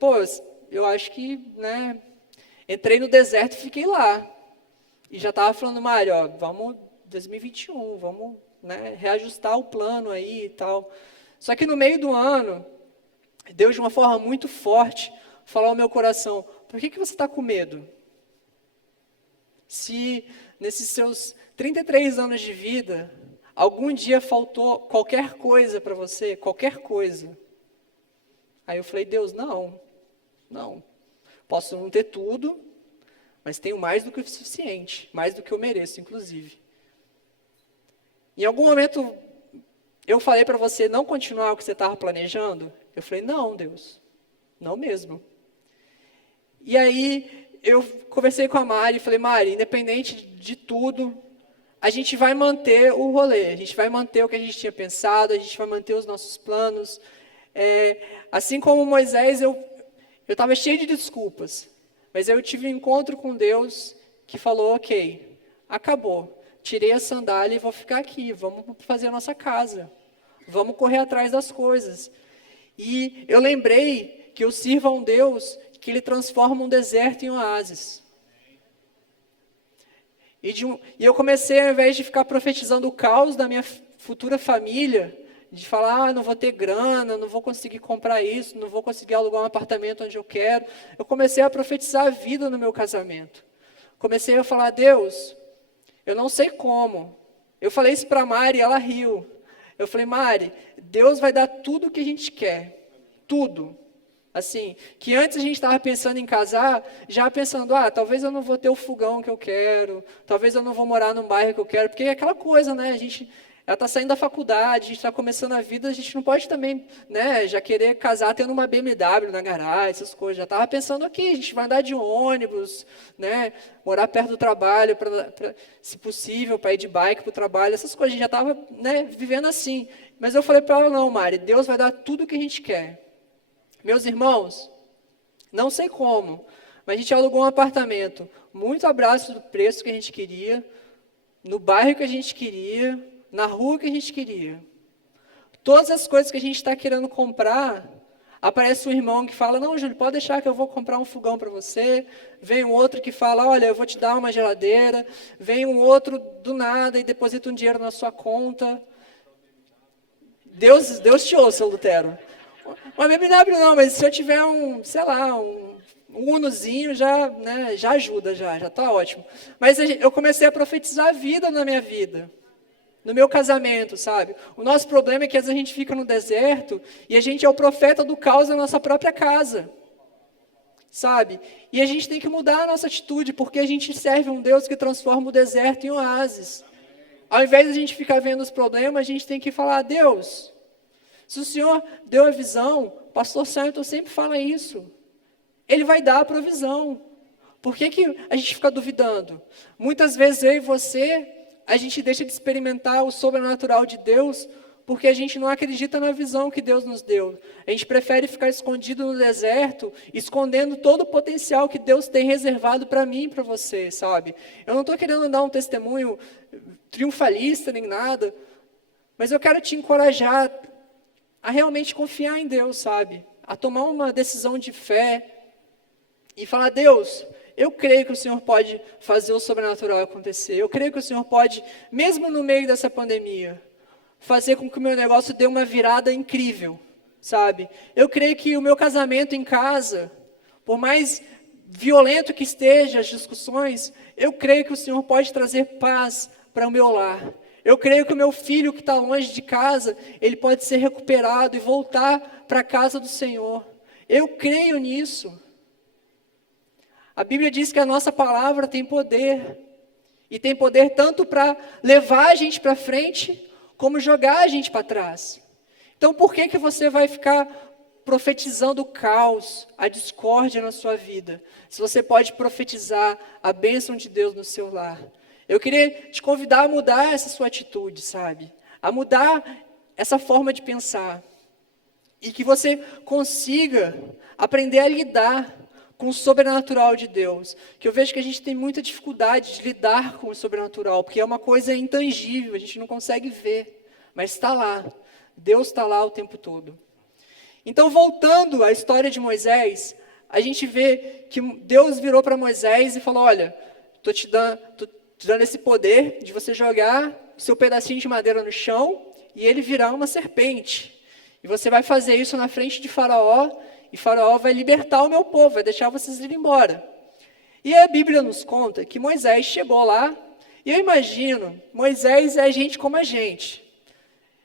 eu acho que, né, entrei no deserto e fiquei lá. E já estava falando, Mário, ó, vamos 2021, vamos, né, reajustar o plano aí e tal. Só que no meio do ano, Deus, de uma forma muito forte, falou ao meu coração, por que você está com medo? Se nesses seus 33 anos de vida, algum dia faltou qualquer coisa para você, qualquer coisa. Aí eu falei, Deus, não. Posso não ter tudo, mas tenho mais do que o suficiente, mais do que eu mereço, inclusive. Em algum momento, eu falei para você não continuar o que você estava planejando? Eu falei, não, Deus, não mesmo. E aí, eu conversei com a Mari e falei, Mari, independente de tudo, a gente vai manter o rolê, a gente vai manter o que a gente tinha pensado, a gente vai manter os nossos planos. Assim como Moisés, eu estava cheio de desculpas, mas eu tive um encontro com Deus que falou, ok, acabou, tirei a sandália e vou ficar aqui, vamos fazer a nossa casa, vamos correr atrás das coisas. E eu lembrei que eu sirvo a um Deus que Ele transforma um deserto em oásis. E eu comecei, ao invés de ficar profetizando o caos da minha futura família, de falar, não vou ter grana, não vou conseguir comprar isso, não vou conseguir alugar um apartamento onde eu quero, eu comecei a profetizar a vida no meu casamento. Comecei a falar, Deus, eu não sei como. Eu falei isso para a Mari, ela riu. Eu falei, Mari, Deus vai dar tudo o que a gente quer. Tudo. Assim, que antes a gente estava pensando em casar, já pensando, talvez eu não vou ter o fogão que eu quero, talvez eu não vou morar no bairro que eu quero, porque é aquela coisa, né, ela está saindo da faculdade, a gente está começando a vida, a gente não pode também, né, já querer casar tendo uma BMW na garagem, essas coisas, já estava pensando aqui, a gente vai andar de ônibus, né, morar perto do trabalho, se possível, para ir de bike para o trabalho, essas coisas, a gente já estava, né, vivendo assim, mas eu falei para ela, não, Mari, Deus vai dar tudo o que a gente quer. Meus irmãos, não sei como, mas a gente alugou um apartamento muito abaixo do preço que a gente queria, no bairro que a gente queria, na rua que a gente queria. Todas as coisas que a gente está querendo comprar, aparece um irmão que fala, não, Júlio, pode deixar que eu vou comprar um fogão para você. Vem um outro que fala, olha, eu vou te dar uma geladeira. Vem um outro do nada e deposita um dinheiro na sua conta. Deus te ouça, Lutero. Uma BMW não, mas se eu tiver um Unozinho, já ajuda, já está ótimo. Mas eu comecei a profetizar a vida na minha vida, no meu casamento, sabe? O nosso problema é que às vezes a gente fica no deserto e a gente é o profeta do caos na nossa própria casa, sabe? E a gente tem que mudar a nossa atitude, porque a gente serve um Deus que transforma o deserto em oásis. Ao invés de a gente ficar vendo os problemas, a gente tem que falar, Deus, se o Senhor deu a visão, o pastor Santo sempre fala isso, Ele vai dar a provisão. Por que a gente fica duvidando? Muitas vezes eu e você, a gente deixa de experimentar o sobrenatural de Deus, porque a gente não acredita na visão que Deus nos deu. A gente prefere ficar escondido no deserto, escondendo todo o potencial que Deus tem reservado para mim e para você, sabe? Eu não estou querendo dar um testemunho triunfalista nem nada, mas eu quero te encorajar a realmente confiar em Deus, sabe? A tomar uma decisão de fé e falar, Deus, eu creio que o Senhor pode fazer o sobrenatural acontecer. Eu creio que o Senhor pode, mesmo no meio dessa pandemia, fazer com que o meu negócio dê uma virada incrível, sabe? Eu creio que o meu casamento em casa, por mais violento que esteja as discussões, eu creio que o Senhor pode trazer paz para o meu lar. Eu creio que o meu filho que está longe de casa, ele pode ser recuperado e voltar para a casa do Senhor. Eu creio nisso. A Bíblia diz que a nossa palavra tem poder. E tem poder tanto para levar a gente para frente, como jogar a gente para trás. Então por que você vai ficar profetizando o caos, a discórdia na sua vida, se você pode profetizar a bênção de Deus no seu lar? Eu queria te convidar a mudar essa sua atitude, sabe? A mudar essa forma de pensar. E que você consiga aprender a lidar com o sobrenatural de Deus. Que eu vejo que a gente tem muita dificuldade de lidar com o sobrenatural, porque é uma coisa intangível, a gente não consegue ver, mas está lá. Deus está lá o tempo todo. Então, voltando à história de Moisés, a gente vê que Deus virou para Moisés e falou, olha, estou te dando esse poder de você jogar seu pedacinho de madeira no chão e ele virar uma serpente. E você vai fazer isso na frente de Faraó e Faraó vai libertar o meu povo, vai deixar vocês irem embora. E a Bíblia nos conta que Moisés chegou lá, e eu imagino, Moisés é gente como a gente.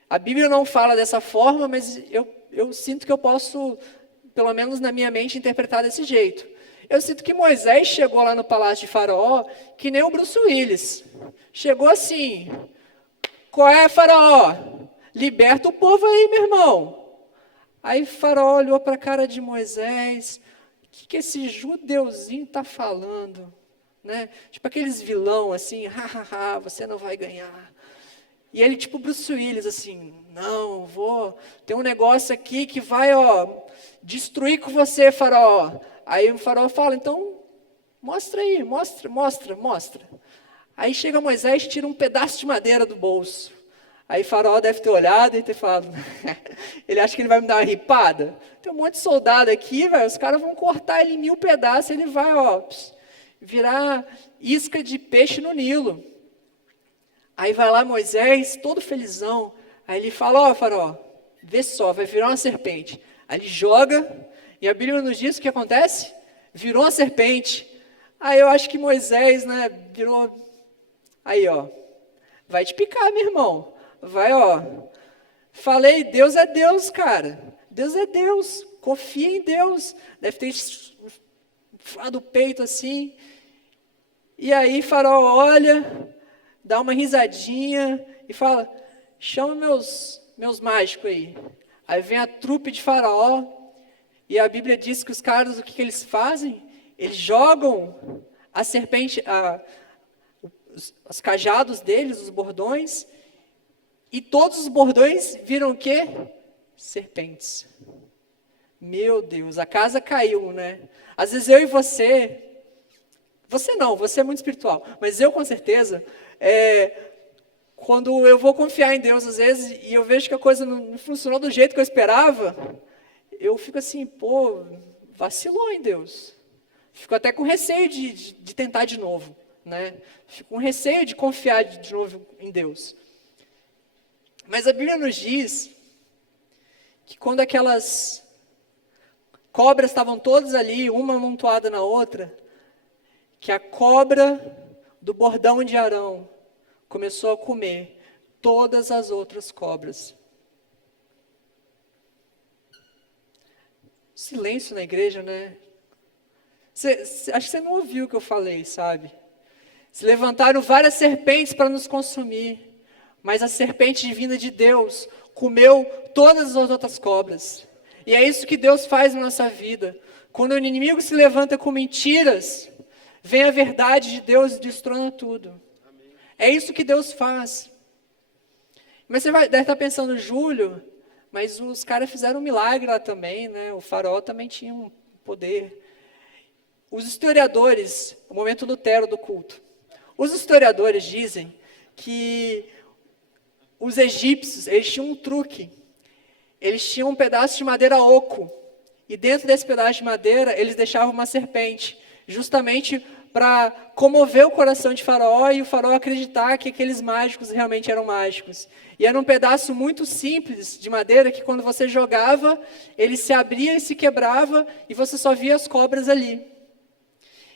A Bíblia não fala dessa forma, mas eu sinto que eu posso, pelo menos na minha mente, interpretar desse jeito. Eu sinto que Moisés chegou lá no palácio de Faraó, que nem o Bruce Willis. Chegou assim, qual é, Faraó? Liberta o povo aí, meu irmão. Aí Faraó olhou para a cara de Moisés, o que esse judeuzinho está falando? Né? Tipo aqueles vilão assim, hahaha, você não vai ganhar. E ele tipo Bruce Willis assim, não, tem um negócio aqui que vai, destruir com você, Faraó. Aí o Faraó fala, então, mostra aí, mostra. Aí chega Moisés, tira um pedaço de madeira do bolso. Aí Faraó deve ter olhado e ter falado, ele acha que ele vai me dar uma ripada? Tem um monte de soldado aqui, velho, os caras vão cortar ele em 1000 pedaços, ele vai, virar isca de peixe no Nilo. Aí vai lá Moisés, todo felizão, aí ele fala, Faraó, vê só, vai virar uma serpente. Aí ele joga, e a Bíblia nos diz o que acontece? Virou uma serpente. Aí eu acho que Moisés, virou, aí vai te picar, meu irmão, vai, falei, Deus é Deus, cara, Deus é Deus, confia em Deus, deve ter inflado o peito assim, e aí Faraó olha, dá uma risadinha e fala, chama meus mágicos aí. Aí vem a trupe de Faraó, e a Bíblia diz que os caras, o que eles fazem? Eles jogam a serpente, os cajados deles, os bordões, e todos os bordões viram o quê? Serpentes. Meu Deus, a casa caiu, né? Às vezes eu e você não, você é muito espiritual, mas eu com certeza, quando eu vou confiar em Deus às vezes, e eu vejo que a coisa não funcionou do jeito que eu esperava, eu fico assim, vacilou em Deus. Fico até com receio de tentar de novo, né? Fico com receio de confiar de novo em Deus. Mas a Bíblia nos diz que quando aquelas cobras estavam todas ali, uma amontoada na outra, que a cobra do bordão de Arão começou a comer todas as outras cobras. Silêncio na igreja, né? Acho que você não ouviu o que eu falei, sabe? Se levantaram várias serpentes para nos consumir, mas a serpente divina de Deus comeu todas as outras cobras. E é isso que Deus faz na nossa vida. Quando o inimigo se levanta com mentiras, vem a verdade de Deus e destrona tudo. Amém. É isso que Deus faz. Mas você deve estar pensando, Júlio, mas os caras fizeram um milagre lá também, né? O Faraó também tinha um poder. Os historiadores, o momento Lutero do culto, os historiadores dizem que os egípcios, eles tinham um truque. Eles tinham um pedaço de madeira oco, e dentro desse pedaço de madeira, eles deixavam uma serpente, justamente para comover o coração de Faraó, e o Faraó acreditar que aqueles mágicos realmente eram mágicos. E era um pedaço muito simples de madeira, que quando você jogava, ele se abria e se quebrava, e você só via as cobras ali.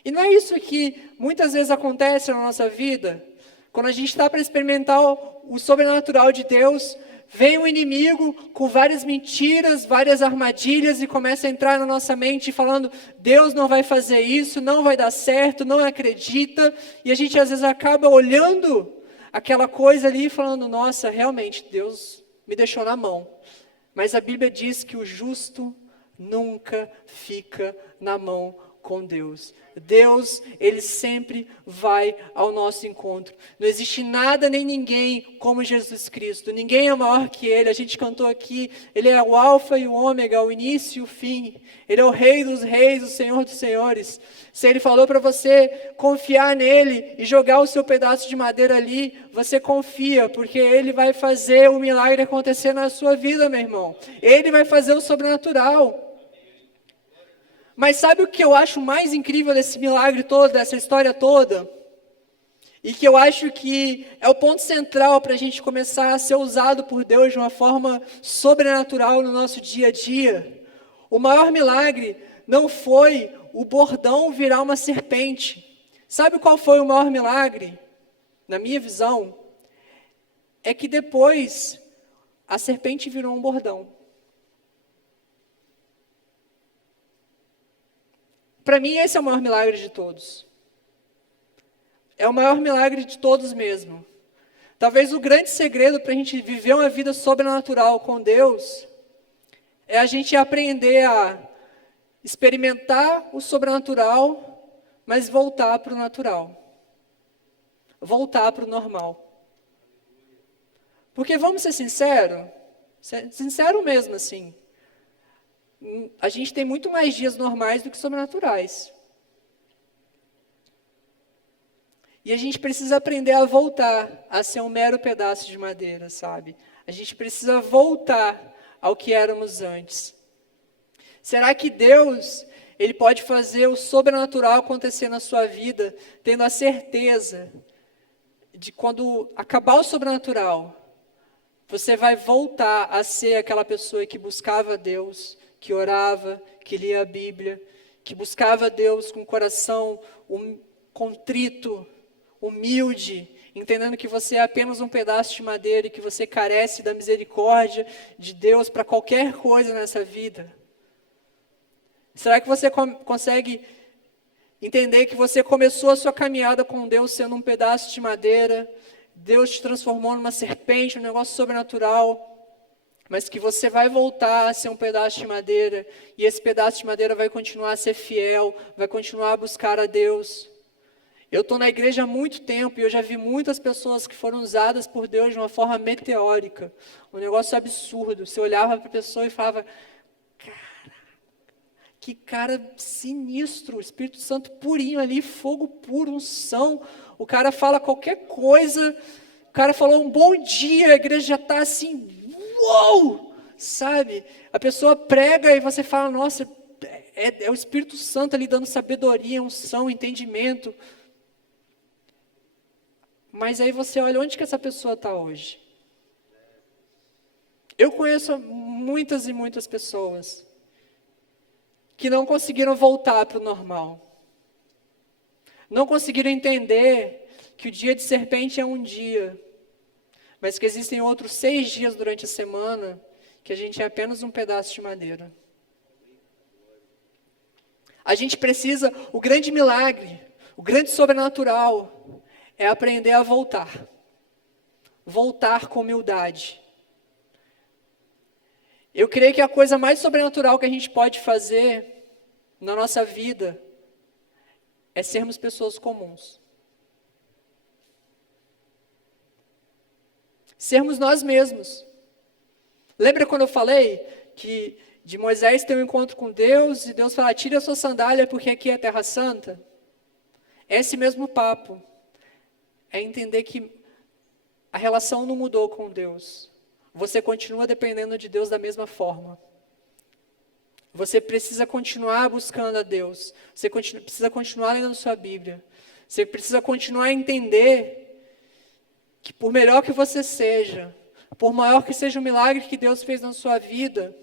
E não é isso que muitas vezes acontece na nossa vida? Quando a gente está para experimentar o sobrenatural de Deus, vem o inimigo com várias mentiras, várias armadilhas e começa a entrar na nossa mente falando, Deus não vai fazer isso, não vai dar certo, não acredita. E a gente às vezes acaba olhando aquela coisa ali e falando, nossa, realmente Deus me deixou na mão. Mas a Bíblia diz que o justo nunca fica na mão com Deus. Deus, Ele sempre vai ao nosso encontro. Não existe nada nem ninguém como Jesus Cristo. Ninguém é maior que Ele. A gente cantou aqui, Ele é o alfa e o ômega, o início e o fim. Ele é o Rei dos reis, o Senhor dos senhores. Se Ele falou para você confiar nele e jogar o seu pedaço de madeira ali, você confia, porque Ele vai fazer o milagre acontecer na sua vida, meu irmão. Ele vai fazer o sobrenatural. Mas sabe o que eu acho mais incrível desse milagre todo, dessa história toda? E que eu acho que é o ponto central para a gente começar a ser usado por Deus de uma forma sobrenatural no nosso dia a dia. O maior milagre não foi o bordão virar uma serpente. Sabe qual foi o maior milagre? Na minha visão, é que depois a serpente virou um bordão. Para mim, esse é o maior milagre de todos. É o maior milagre de todos mesmo. Talvez o grande segredo para a gente viver uma vida sobrenatural com Deus é a gente aprender a experimentar o sobrenatural, mas voltar para o natural. Voltar para o normal. Porque vamos ser sinceros, sincero mesmo assim, a gente tem muito mais dias normais do que sobrenaturais. E a gente precisa aprender a voltar a ser um mero pedaço de madeira, sabe? A gente precisa voltar ao que éramos antes. Será que Deus, Ele pode fazer o sobrenatural acontecer na sua vida, tendo a certeza de quando acabar o sobrenatural, você vai voltar a ser aquela pessoa que buscava Deus, que orava, que lia a Bíblia, que buscava Deus com o coração contrito, humilde, entendendo que você é apenas um pedaço de madeira e que você carece da misericórdia de Deus para qualquer coisa nessa vida? Será que você consegue entender que você começou a sua caminhada com Deus sendo um pedaço de madeira, Deus te transformou numa serpente, um negócio sobrenatural, mas que você vai voltar a ser um pedaço de madeira, e esse pedaço de madeira vai continuar a ser fiel, vai continuar a buscar a Deus? Eu estou na igreja há muito tempo e eu já vi muitas pessoas que foram usadas por Deus de uma forma meteórica, um negócio absurdo. Você olhava para a pessoa e falava, cara, que cara sinistro, o Espírito Santo purinho ali, fogo puro, unção. O cara fala qualquer coisa, o cara falou um bom dia, a igreja já está assim, uou, sabe? A pessoa prega e você fala, nossa, é o Espírito Santo ali dando sabedoria, unção, entendimento. Mas aí você olha, onde que essa pessoa está hoje? Eu conheço muitas e muitas pessoas que não conseguiram voltar para o normal. Não conseguiram entender que o dia de serpente é um dia, mas que existem outros 6 dias durante a semana que a gente é apenas um pedaço de madeira. A gente precisa, o grande milagre, o grande sobrenatural, é aprender a voltar. Voltar com humildade. Eu creio que a coisa mais sobrenatural que a gente pode fazer na nossa vida é sermos pessoas comuns. Sermos nós mesmos. Lembra quando eu falei que de Moisés ter um encontro com Deus e Deus fala, tira a sua sandália porque aqui é a Terra Santa? É esse mesmo papo. É entender que a relação não mudou com Deus. Você continua dependendo de Deus da mesma forma. Você precisa continuar buscando a Deus. Você precisa continuar lendo sua Bíblia. Você precisa continuar a entender que por melhor que você seja, por maior que seja o milagre que Deus fez na sua vida,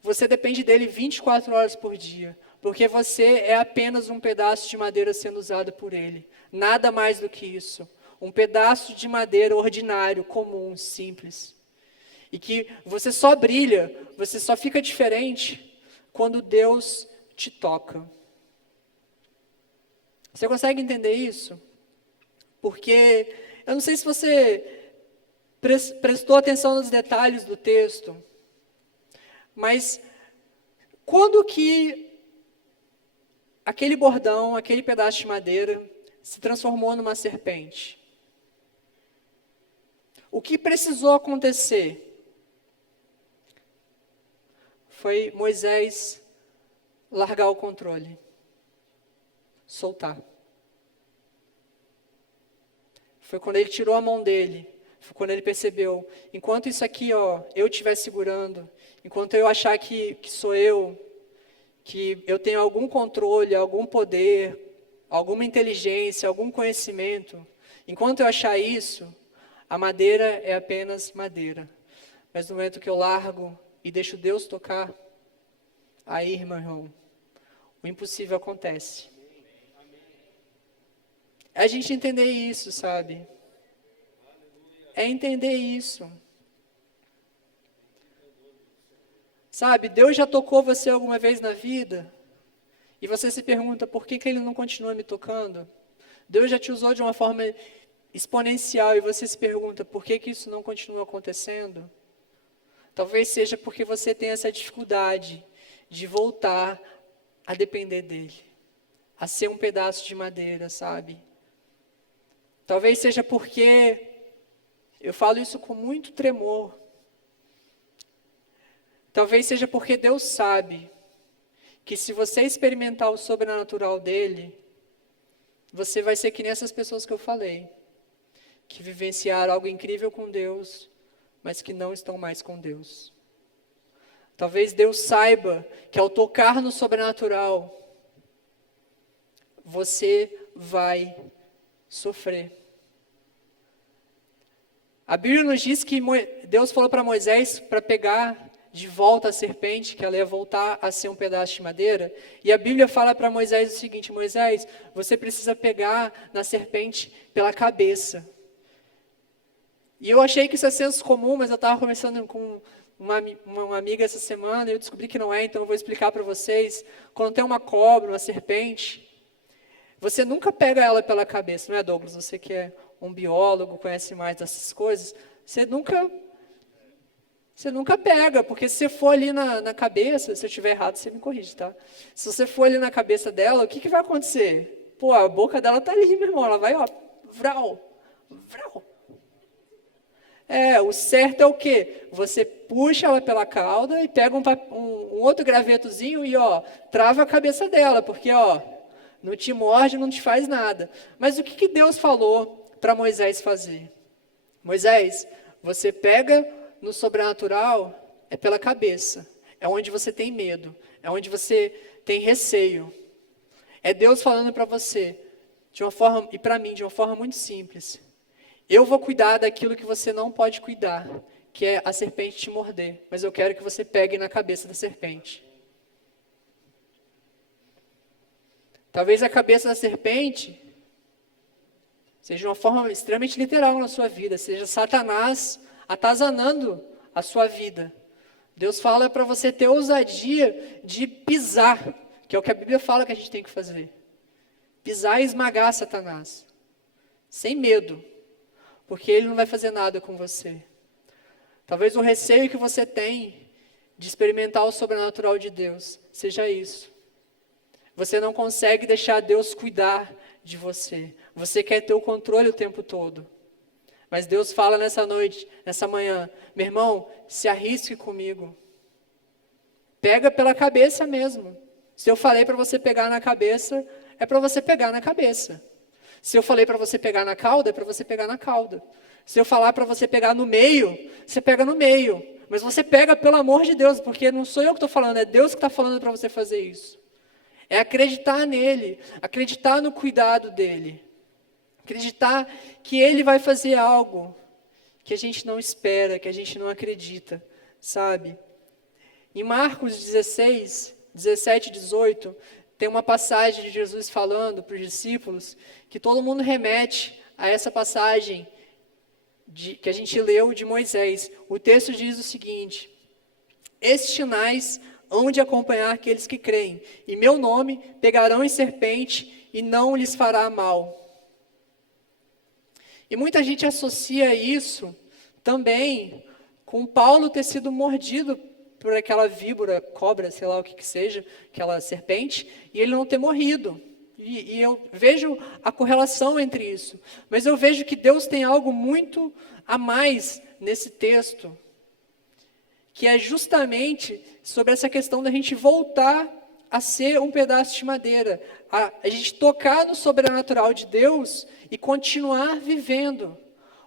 você depende dele 24 horas por dia. Porque você é apenas um pedaço de madeira sendo usado por Ele. Nada mais do que isso. Um pedaço de madeira ordinário, comum, simples. E que você só brilha, você só fica diferente quando Deus te toca. Você consegue entender isso? Porque, eu não sei se você prestou atenção nos detalhes do texto, mas quando que aquele bordão, aquele pedaço de madeira, se transformou numa serpente? O que precisou acontecer? Foi Moisés largar o controle, soltar. Foi quando ele tirou a mão dele, foi quando ele percebeu, enquanto isso aqui, eu estiver segurando, enquanto eu achar que sou eu, que eu tenho algum controle, algum poder, alguma inteligência, algum conhecimento, enquanto eu achar isso, a madeira é apenas madeira. Mas no momento que eu largo e deixo Deus tocar, aí, irmão, o impossível acontece. É a gente entender isso, sabe? É entender isso. Sabe, Deus já tocou você alguma vez na vida? E você se pergunta, por que Ele não continua me tocando? Deus já te usou de uma forma exponencial e você se pergunta, por que isso não continua acontecendo? Talvez seja porque você tem essa dificuldade de voltar a depender dEle, a ser um pedaço de madeira, sabe? Talvez seja porque, eu falo isso com muito tremor, talvez seja porque Deus sabe que se você experimentar o sobrenatural dEle, você vai ser que nem essas pessoas que eu falei, que vivenciaram algo incrível com Deus, mas que não estão mais com Deus. Talvez Deus saiba que ao tocar no sobrenatural, você vai sofrer. A Bíblia nos diz que Deus falou para Moisés para pegar de volta a serpente, que ela ia voltar a ser um pedaço de madeira. E a Bíblia fala para Moisés o seguinte, Moisés, você precisa pegar na serpente pela cabeça. E eu achei que isso é senso comum, mas eu estava conversando com uma amiga essa semana e eu descobri que não é, então eu vou explicar para vocês. Quando tem uma cobra, uma serpente, você nunca pega ela pela cabeça, não é, Douglas? Você que é um biólogo, conhece mais dessas coisas, você nunca pega, porque se você for ali na cabeça, se eu estiver errado, você me corrige, tá? Se você for ali na cabeça dela, o que vai acontecer? Pô, a boca dela tá ali, meu irmão, ela vai, ó, vral, vral. O certo é o quê? Você puxa ela pela cauda e pega um outro gravetozinho e, ó, trava a cabeça dela, porque, ó, não te morde, não te faz nada. Mas o que Deus falou para Moisés fazer? Moisés, você pega no sobrenatural, é pela cabeça. É onde você tem medo. É onde você tem receio. É Deus falando para você, de uma forma, e para mim, de uma forma muito simples. Eu vou cuidar daquilo que você não pode cuidar, que é a serpente te morder. Mas eu quero que você pegue na cabeça da serpente. Talvez a cabeça da serpente seja de uma forma extremamente literal na sua vida, seja Satanás atazanando a sua vida. Deus fala para você ter ousadia de pisar, que é o que a Bíblia fala que a gente tem que fazer. Pisar e esmagar Satanás, sem medo, porque ele não vai fazer nada com você. Talvez o receio que você tem de experimentar o sobrenatural de Deus seja isso. Você não consegue deixar Deus cuidar de você. Você quer ter o controle o tempo todo. Mas Deus fala nessa noite, nessa manhã, meu irmão, se arrisque comigo. Pega pela cabeça mesmo. Se eu falei para você pegar na cabeça, é para você pegar na cabeça. Se eu falei para você pegar na cauda, é para você pegar na cauda. Se eu falar para você pegar no meio, você pega no meio. Mas você pega pelo amor de Deus, porque não sou eu que estou falando, é Deus que está falando para você fazer isso. É acreditar nele, acreditar no cuidado dele. Acreditar que ele vai fazer algo que a gente não espera, que a gente não acredita, sabe? Em Marcos 16, 17 e 18, tem uma passagem de Jesus falando para os discípulos, que todo mundo remete a essa passagem que a gente leu de Moisés. O texto diz o seguinte: estes sinais hão de acompanhar aqueles que creem, e meu nome pegarão em serpente e não lhes fará mal. E muita gente associa isso também com Paulo ter sido mordido por aquela víbora, cobra, sei lá o que seja, aquela serpente, e ele não ter morrido. E eu vejo a correlação entre isso. Mas eu vejo que Deus tem algo muito a mais nesse texto, que é justamente sobre essa questão da gente voltar a ser um pedaço de madeira, a gente tocar no sobrenatural de Deus e continuar vivendo.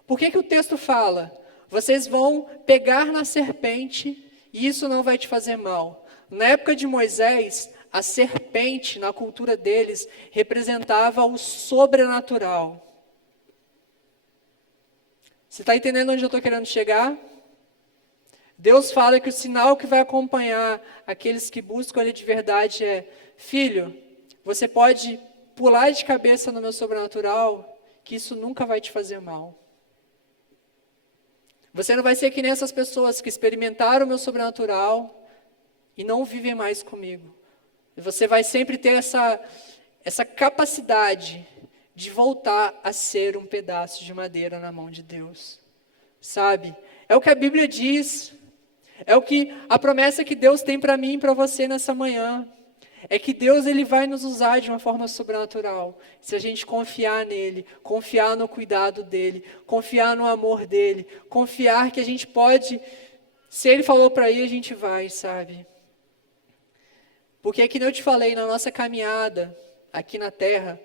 Por que o texto fala? Vocês vão pegar na serpente e isso não vai te fazer mal. Na época de Moisés, a serpente, na cultura deles, representava o sobrenatural. Você está entendendo onde eu estou querendo chegar? Deus fala que o sinal que vai acompanhar aqueles que buscam Ele de verdade é: filho, você pode pular de cabeça no meu sobrenatural, que isso nunca vai te fazer mal. Você não vai ser que nem essas pessoas que experimentaram o meu sobrenatural e não vivem mais comigo. E você vai sempre ter essa capacidade de voltar a ser um pedaço de madeira na mão de Deus. Sabe? É o que a Bíblia diz. É o que a promessa que Deus tem para mim e para você nessa manhã. É que Deus ele vai nos usar de uma forma sobrenatural. Se a gente confiar nele, confiar no cuidado dele, confiar no amor dele, confiar que a gente pode, se ele falou para ir, a gente vai, sabe? Porque é que eu te falei, na nossa caminhada aqui na Terra,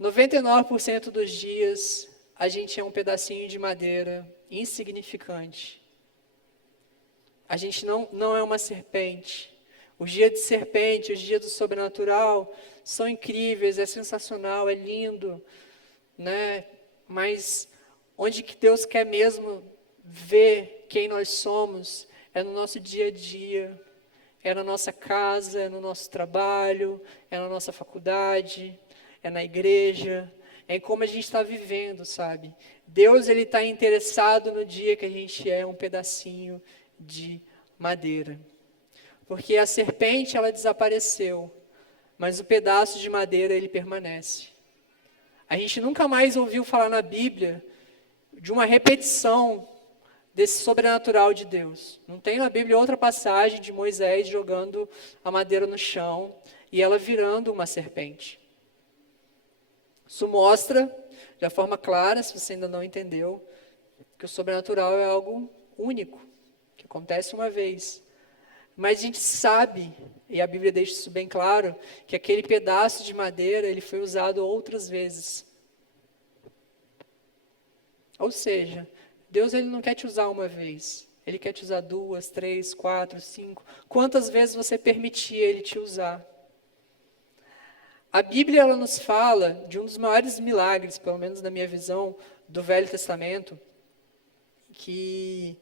99% dos dias a gente é um pedacinho de madeira insignificante. A gente não é uma serpente. Os dias de serpente, os dias do sobrenatural são incríveis, é sensacional, é lindo, né? Mas onde que Deus quer mesmo ver quem nós somos é no nosso dia a dia, é na nossa casa, é no nosso trabalho, é na nossa faculdade, é na igreja, é em como a gente está vivendo, sabe? Deus ele está interessado no dia que a gente é um pedacinho de madeira. Porque a serpente, ela desapareceu, mas o pedaço de madeira, ele permanece. A gente nunca mais ouviu falar na Bíblia de uma repetição desse sobrenatural de Deus. Não tem na Bíblia outra passagem de Moisés jogando a madeira no chão e ela virando uma serpente. Isso mostra, de forma clara, se você ainda não entendeu, que o sobrenatural é algo único, que acontece uma vez. Mas a gente sabe, e a Bíblia deixa isso bem claro, que aquele pedaço de madeira, ele foi usado outras vezes. Ou seja, Deus ele não quer te usar uma vez. Ele quer te usar 2, 3, 4, 5. Quantas vezes você permitir Ele te usar? A Bíblia ela nos fala de um dos maiores milagres, pelo menos na minha visão, do Velho Testamento, que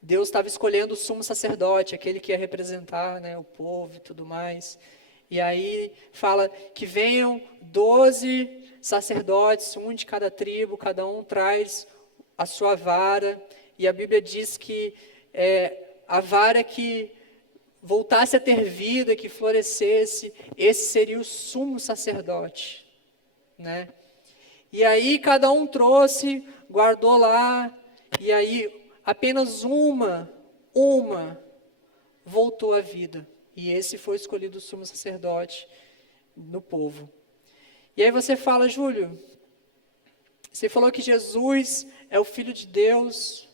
Deus estava escolhendo o sumo sacerdote, aquele que ia representar, né, o povo e tudo mais. E aí fala que venham 12 sacerdotes, um de cada tribo, cada um traz a sua vara. E a Bíblia diz que a vara que voltasse a ter vida, que florescesse, esse seria o sumo sacerdote, né? E aí cada um trouxe, guardou lá, e aí apenas uma voltou à vida. E esse foi escolhido o sumo sacerdote no povo. E aí você fala, Júlio, você falou que Jesus é o Filho de Deus,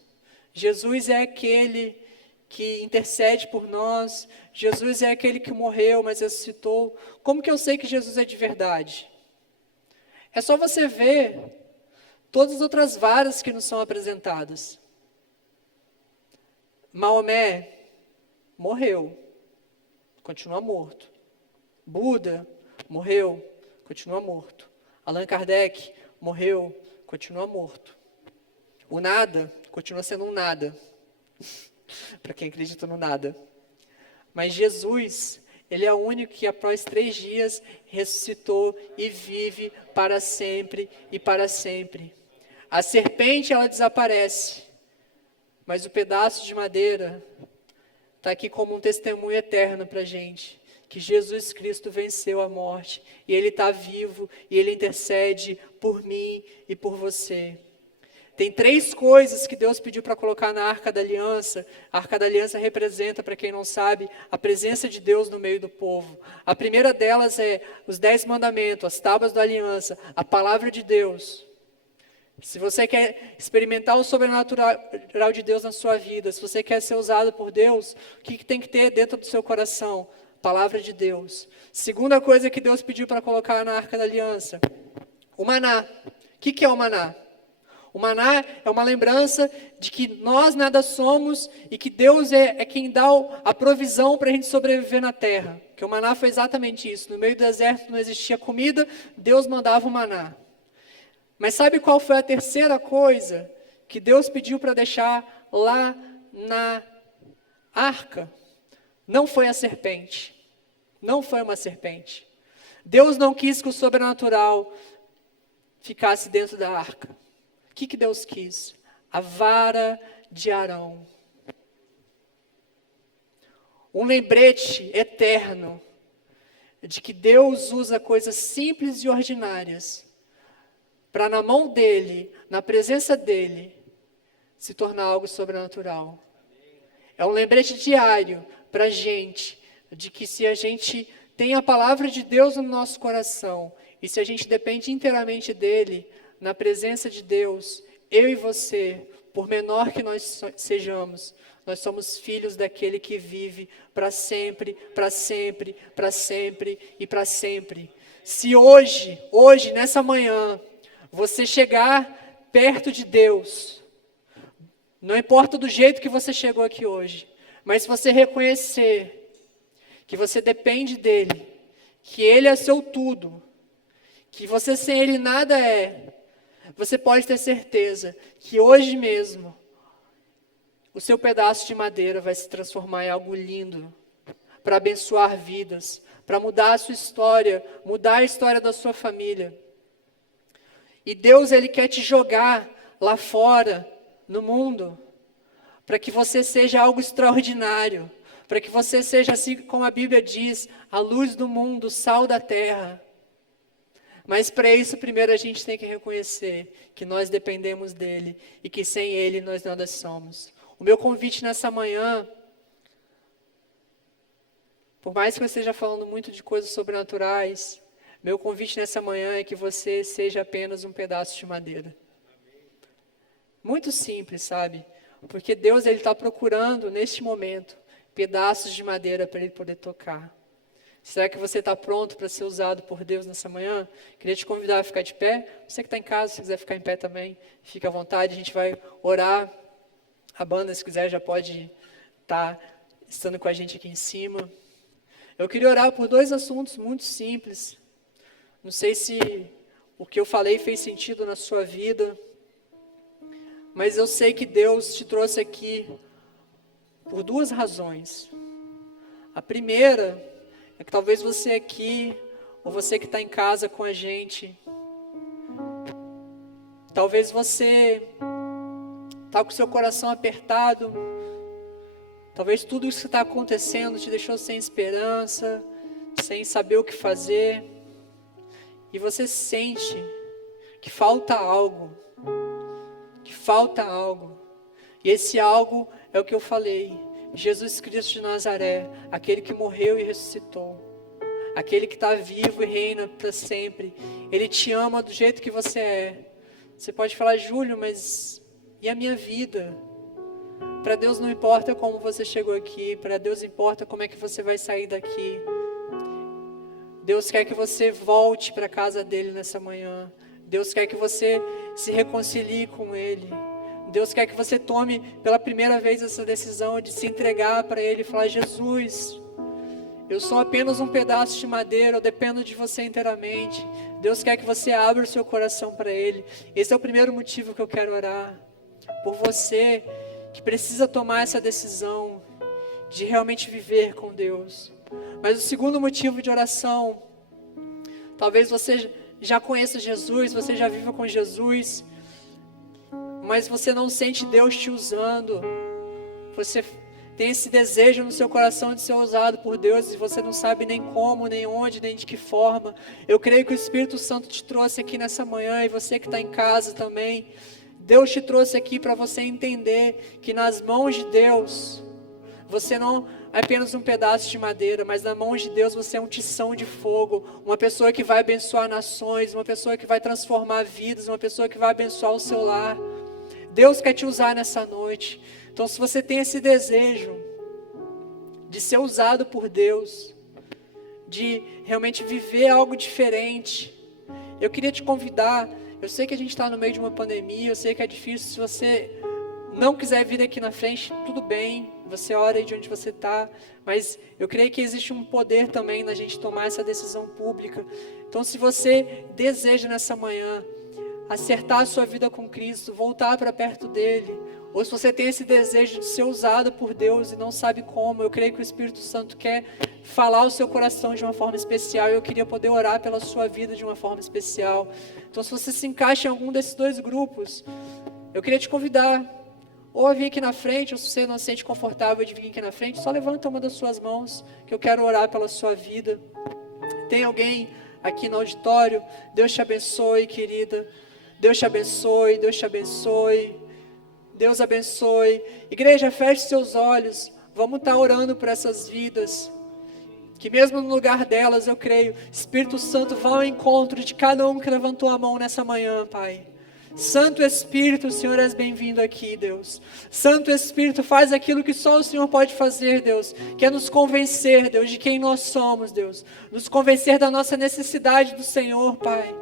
Jesus é aquele que intercede por nós, Jesus é aquele que morreu, mas ressuscitou. Como que eu sei que Jesus é de verdade? É só você ver todas as outras varas que nos são apresentadas. Maomé morreu, continua morto. Buda morreu, continua morto. Allan Kardec morreu, continua morto. O nada continua sendo um nada, para quem acredita no nada. Mas Jesus, Ele é o único que após 3 dias ressuscitou e vive para sempre e para sempre. A serpente, ela desaparece, mas o pedaço de madeira está aqui como um testemunho eterno para a gente, que Jesus Cristo venceu a morte, e Ele está vivo, e Ele intercede por mim e por você. Tem 3 coisas que Deus pediu para colocar na Arca da Aliança. A Arca da Aliança representa, para quem não sabe, a presença de Deus no meio do povo. A primeira delas é os 10 mandamentos, as tábuas da aliança, a palavra de Deus. Se você quer experimentar o sobrenatural de Deus na sua vida, se você quer ser usado por Deus, o que tem que ter dentro do seu coração? Palavra de Deus. Segunda coisa que Deus pediu para colocar na Arca da Aliança, o maná. O que é o maná? O maná é uma lembrança de que nós nada somos e que Deus é quem dá a provisão para a gente sobreviver na terra. Que o maná foi exatamente isso. No meio do deserto não existia comida, Deus mandava o maná. Mas sabe qual foi a terceira coisa que Deus pediu para deixar lá na arca não foi a serpente. Não foi uma serpente. Deus não quis que o sobrenatural ficasse dentro da arca. O que Deus quis? A vara de Arão. Um lembrete eterno de que Deus usa coisas simples e ordinárias para na mão dele, na presença dele, se tornar algo sobrenatural. É um lembrete diário para a gente, de que se a gente tem a palavra de Deus no nosso coração, e se a gente depende inteiramente dele, na presença de Deus, eu e você, por menor que nós sejamos, nós somos filhos daquele que vive para sempre, para sempre, para sempre e para sempre. Se hoje, nessa manhã, você chegar perto de Deus, não importa do jeito que você chegou aqui hoje, mas se você reconhecer que você depende dele, que ele é seu tudo, que você sem ele nada é, você pode ter certeza que hoje mesmo, o seu pedaço de madeira vai se transformar em algo lindo, para abençoar vidas, para mudar a sua história, mudar a história da sua família. E Deus, ele quer te jogar lá fora, no mundo, para que você seja algo extraordinário, para que você seja, assim como a Bíblia diz, a luz do mundo, o sal da terra. Mas para isso, primeiro a gente tem que reconhecer que nós dependemos dele e que sem ele nós nada somos. O meu convite nessa manhã, por mais que eu esteja falando muito de coisas sobrenaturais, meu convite nessa manhã é que você seja apenas um pedaço de madeira. Muito simples, sabe? Porque Deus está procurando, neste momento, pedaços de madeira para ele poder tocar. Será que você está pronto para ser usado por Deus nessa manhã? Queria te convidar a ficar de pé. Você que está em casa, se quiser ficar em pé também, fica à vontade. A gente vai orar. A banda, se quiser, já pode estar estando com a gente aqui em cima. Eu queria orar por 2 assuntos muito simples. Não sei se o que eu falei fez sentido na sua vida, mas eu sei que Deus te trouxe aqui por 2 razões. A primeira é que talvez você aqui, ou você que está em casa com a gente, talvez você está com o seu coração apertado, talvez tudo isso que está acontecendo te deixou sem esperança, sem saber o que fazer, e você sente que falta algo, e esse algo é o que eu falei, Jesus Cristo de Nazaré, aquele que morreu e ressuscitou, aquele que está vivo e reina para sempre, ele te ama do jeito que você é. Você pode falar, Júlio, mas e a minha vida? Para Deus não importa como você chegou aqui, para Deus importa como é que você vai sair daqui. Deus quer que você volte para a casa dele nessa manhã. Deus quer que você se reconcilie com ele. Deus quer que você tome pela primeira vez essa decisão de se entregar para ele e falar, Jesus, eu sou apenas um pedaço de madeira, eu dependo de você inteiramente. Deus quer que você abra o seu coração para ele. Esse é o primeiro motivo que eu quero orar. Por você que precisa tomar essa decisão de realmente viver com Deus. Mas o segundo motivo de oração, talvez você já conheça Jesus, você já viva com Jesus, mas você não sente Deus te usando. Você tem esse desejo no seu coração de ser usado por Deus e você não sabe nem como, nem onde, nem de que forma. Eu creio que o Espírito Santo te trouxe aqui nessa manhã e você que está em casa também. Deus te trouxe aqui para você entender que nas mãos de Deus, você não é apenas um pedaço de madeira, mas nas mãos de Deus você é um tição de fogo, uma pessoa que vai abençoar nações, uma pessoa que vai transformar vidas, uma pessoa que vai abençoar o seu lar. Deus quer te usar nessa noite. Então, se você tem esse desejo de ser usado por Deus, de realmente viver algo diferente, eu queria te convidar. Eu sei que a gente está no meio de uma pandemia, eu sei que é difícil. Se você não quiser vir aqui na frente, tudo bem, você ora aí de onde você está, mas eu creio que existe um poder também na gente tomar essa decisão pública. Então, se você deseja nessa manhã acertar a sua vida com Cristo, voltar para perto dele, ou se você tem esse desejo de ser usado por Deus e não sabe como, eu creio que o Espírito Santo quer falar ao seu coração de uma forma especial, e eu queria poder orar pela sua vida de uma forma especial. Então, se você se encaixa em algum desses dois grupos, eu queria te convidar, ou a vir aqui na frente, ou se você não se sente confortável de vir aqui na frente, só levanta uma das suas mãos, que eu quero orar pela sua vida. Tem alguém aqui no auditório? Deus te abençoe, querida. Deus te abençoe, Deus te abençoe. Deus abençoe. Igreja, feche seus olhos. Vamos estar orando por essas vidas. Que mesmo no lugar delas, eu creio, Espírito Santo vá ao encontro de cada um que levantou a mão nessa manhã, Pai. Santo Espírito, o Senhor és bem-vindo aqui, Deus. Santo Espírito, faz aquilo que só o Senhor pode fazer, Deus. Que é nos convencer, Deus, de quem nós somos, Deus. Nos convencer da nossa necessidade do Senhor, Pai.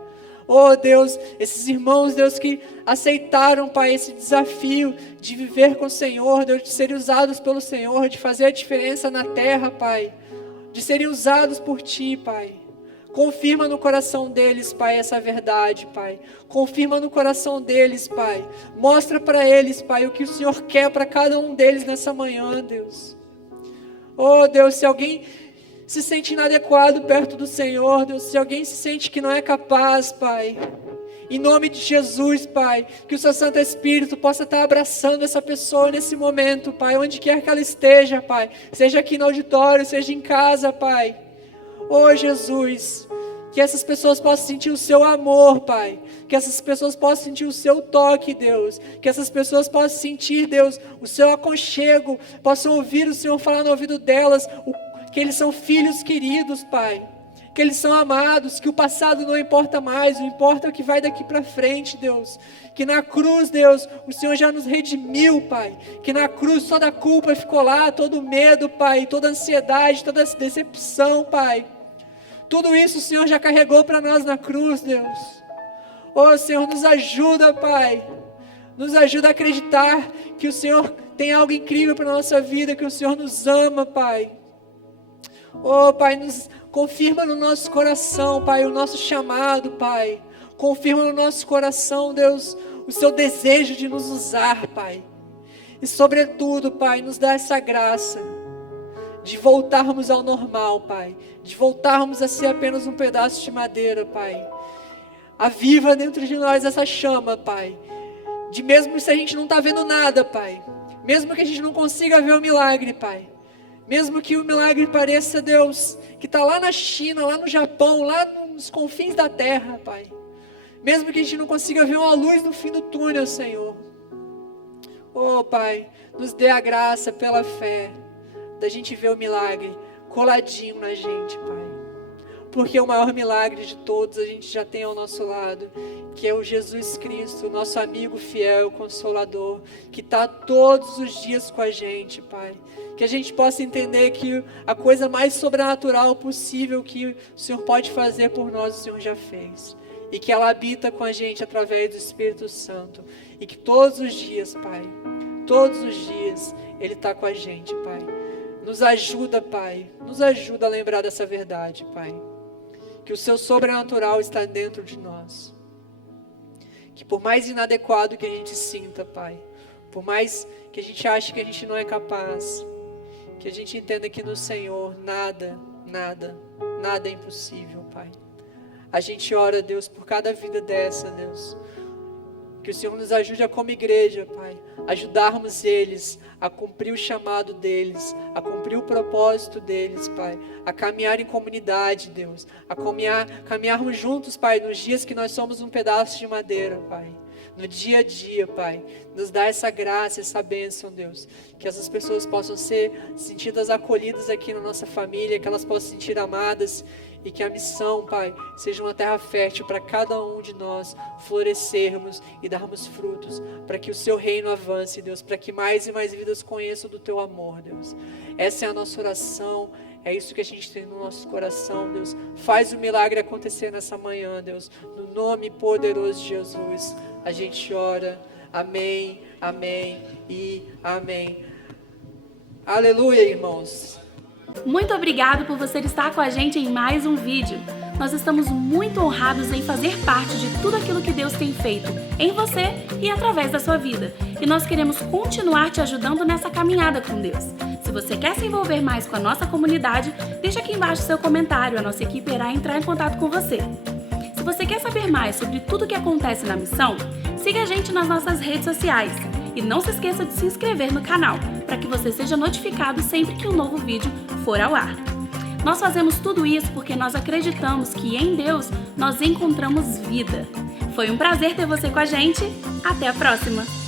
Oh Deus, esses irmãos, Deus, que aceitaram, Pai, esse desafio de viver com o Senhor, Deus, de serem usados pelo Senhor, de fazer a diferença na terra, Pai, de serem usados por Ti, Pai. Confirma no coração deles, Pai, essa verdade, Pai. Confirma no coração deles, Pai. Mostra para eles, Pai, o que o Senhor quer para cada um deles nessa manhã, Deus. Oh Deus, se alguém se sente inadequado perto do Senhor, Deus, se alguém se sente que não é capaz, Pai, em nome de Jesus, Pai, que o Seu Santo Espírito possa estar abraçando essa pessoa nesse momento, Pai, onde quer que ela esteja, Pai, seja aqui no auditório, seja em casa, Pai. Oh Jesus, que essas pessoas possam sentir o Seu amor, Pai, que essas pessoas possam sentir o Seu toque, Deus, que essas pessoas possam sentir, Deus, o Seu aconchego, possam ouvir o Senhor falar no ouvido delas, que eles são filhos queridos, Pai, que eles são amados, que o passado não importa mais, o importa é o que vai daqui para frente, Deus, que na cruz, Deus, o Senhor já nos redimiu, Pai, que na cruz toda a culpa ficou lá, todo o medo, Pai, toda a ansiedade, toda a decepção, Pai, tudo isso o Senhor já carregou para nós na cruz, Deus. Oh Senhor, nos ajuda, Pai, nos ajuda a acreditar que o Senhor tem algo incrível para a nossa vida, que o Senhor nos ama, Pai. Oh Pai, nos confirma no nosso coração, Pai, o nosso chamado, Pai. Confirma no nosso coração, Deus, o Seu desejo de nos usar, Pai. E sobretudo, Pai, nos dá essa graça de voltarmos ao normal, Pai. De voltarmos a ser apenas um pedaço de madeira, Pai. Aviva dentro de nós essa chama, Pai. De mesmo se a gente não está vendo nada, Pai. Mesmo que a gente não consiga ver o milagre, Pai. Mesmo que o milagre pareça, Deus, que está lá na China, lá no Japão, lá nos confins da terra, Pai. Mesmo que a gente não consiga ver uma luz no fim do túnel, Senhor. Oh, Pai, nos dê a graça pela fé da gente ver o milagre coladinho na gente, Pai. Porque o maior milagre de todos a gente já tem ao nosso lado, que é o Jesus Cristo, o nosso amigo fiel, consolador, que está todos os dias com a gente, Pai. Que a gente possa entender que a coisa mais sobrenatural possível que o Senhor pode fazer por nós, o Senhor já fez. E que ela habita com a gente através do Espírito Santo. E que todos os dias, Pai, todos os dias, Ele está com a gente, Pai. Nos ajuda, Pai, nos ajuda a lembrar dessa verdade, Pai. Que o Seu sobrenatural está dentro de nós. Que por mais inadequado que a gente sinta, Pai, por mais que a gente ache que a gente não é capaz, que a gente entenda que no Senhor nada é impossível, Pai. A gente ora, Deus, por cada vida dessa, Deus. Que o Senhor nos ajude a, como igreja, Pai, ajudarmos eles a cumprir o chamado deles, a cumprir o propósito deles, Pai, a caminhar em comunidade, Deus, a caminharmos juntos, Pai, nos dias que nós somos um pedaço de madeira, Pai, no dia a dia, Pai, nos dá essa graça, essa bênção, Deus, que essas pessoas possam ser sentidas acolhidas aqui na nossa família, que elas possam se sentir amadas, e que a missão, Pai, seja uma terra fértil para cada um de nós florescermos e darmos frutos, para que o Seu reino avance, Deus, para que mais e mais vidas conheçam do Teu amor, Deus. Essa é a nossa oração, é isso que a gente tem no nosso coração, Deus. Faz o milagre acontecer nessa manhã, Deus, no nome poderoso de Jesus. A gente ora, amém, amém e amém. Aleluia, irmãos. Muito obrigado por você estar com a gente em mais um vídeo. nós estamos muito honrados em fazer parte de tudo aquilo que Deus tem feito em você e através da sua vida. E nós queremos continuar te ajudando nessa caminhada com Deus. Se você quer se envolver mais com a nossa comunidade, deixa aqui embaixo seu comentário, a nossa equipe irá entrar em contato com você. Se você quer saber mais sobre tudo o que acontece na missão, siga a gente nas nossas redes sociais. E não se esqueça de se inscrever no canal, para que você seja notificado sempre que um novo vídeo for ao ar. Nós fazemos tudo isso porque nós acreditamos que em Deus nós encontramos vida. Foi um prazer ter você com a gente. Até a próxima!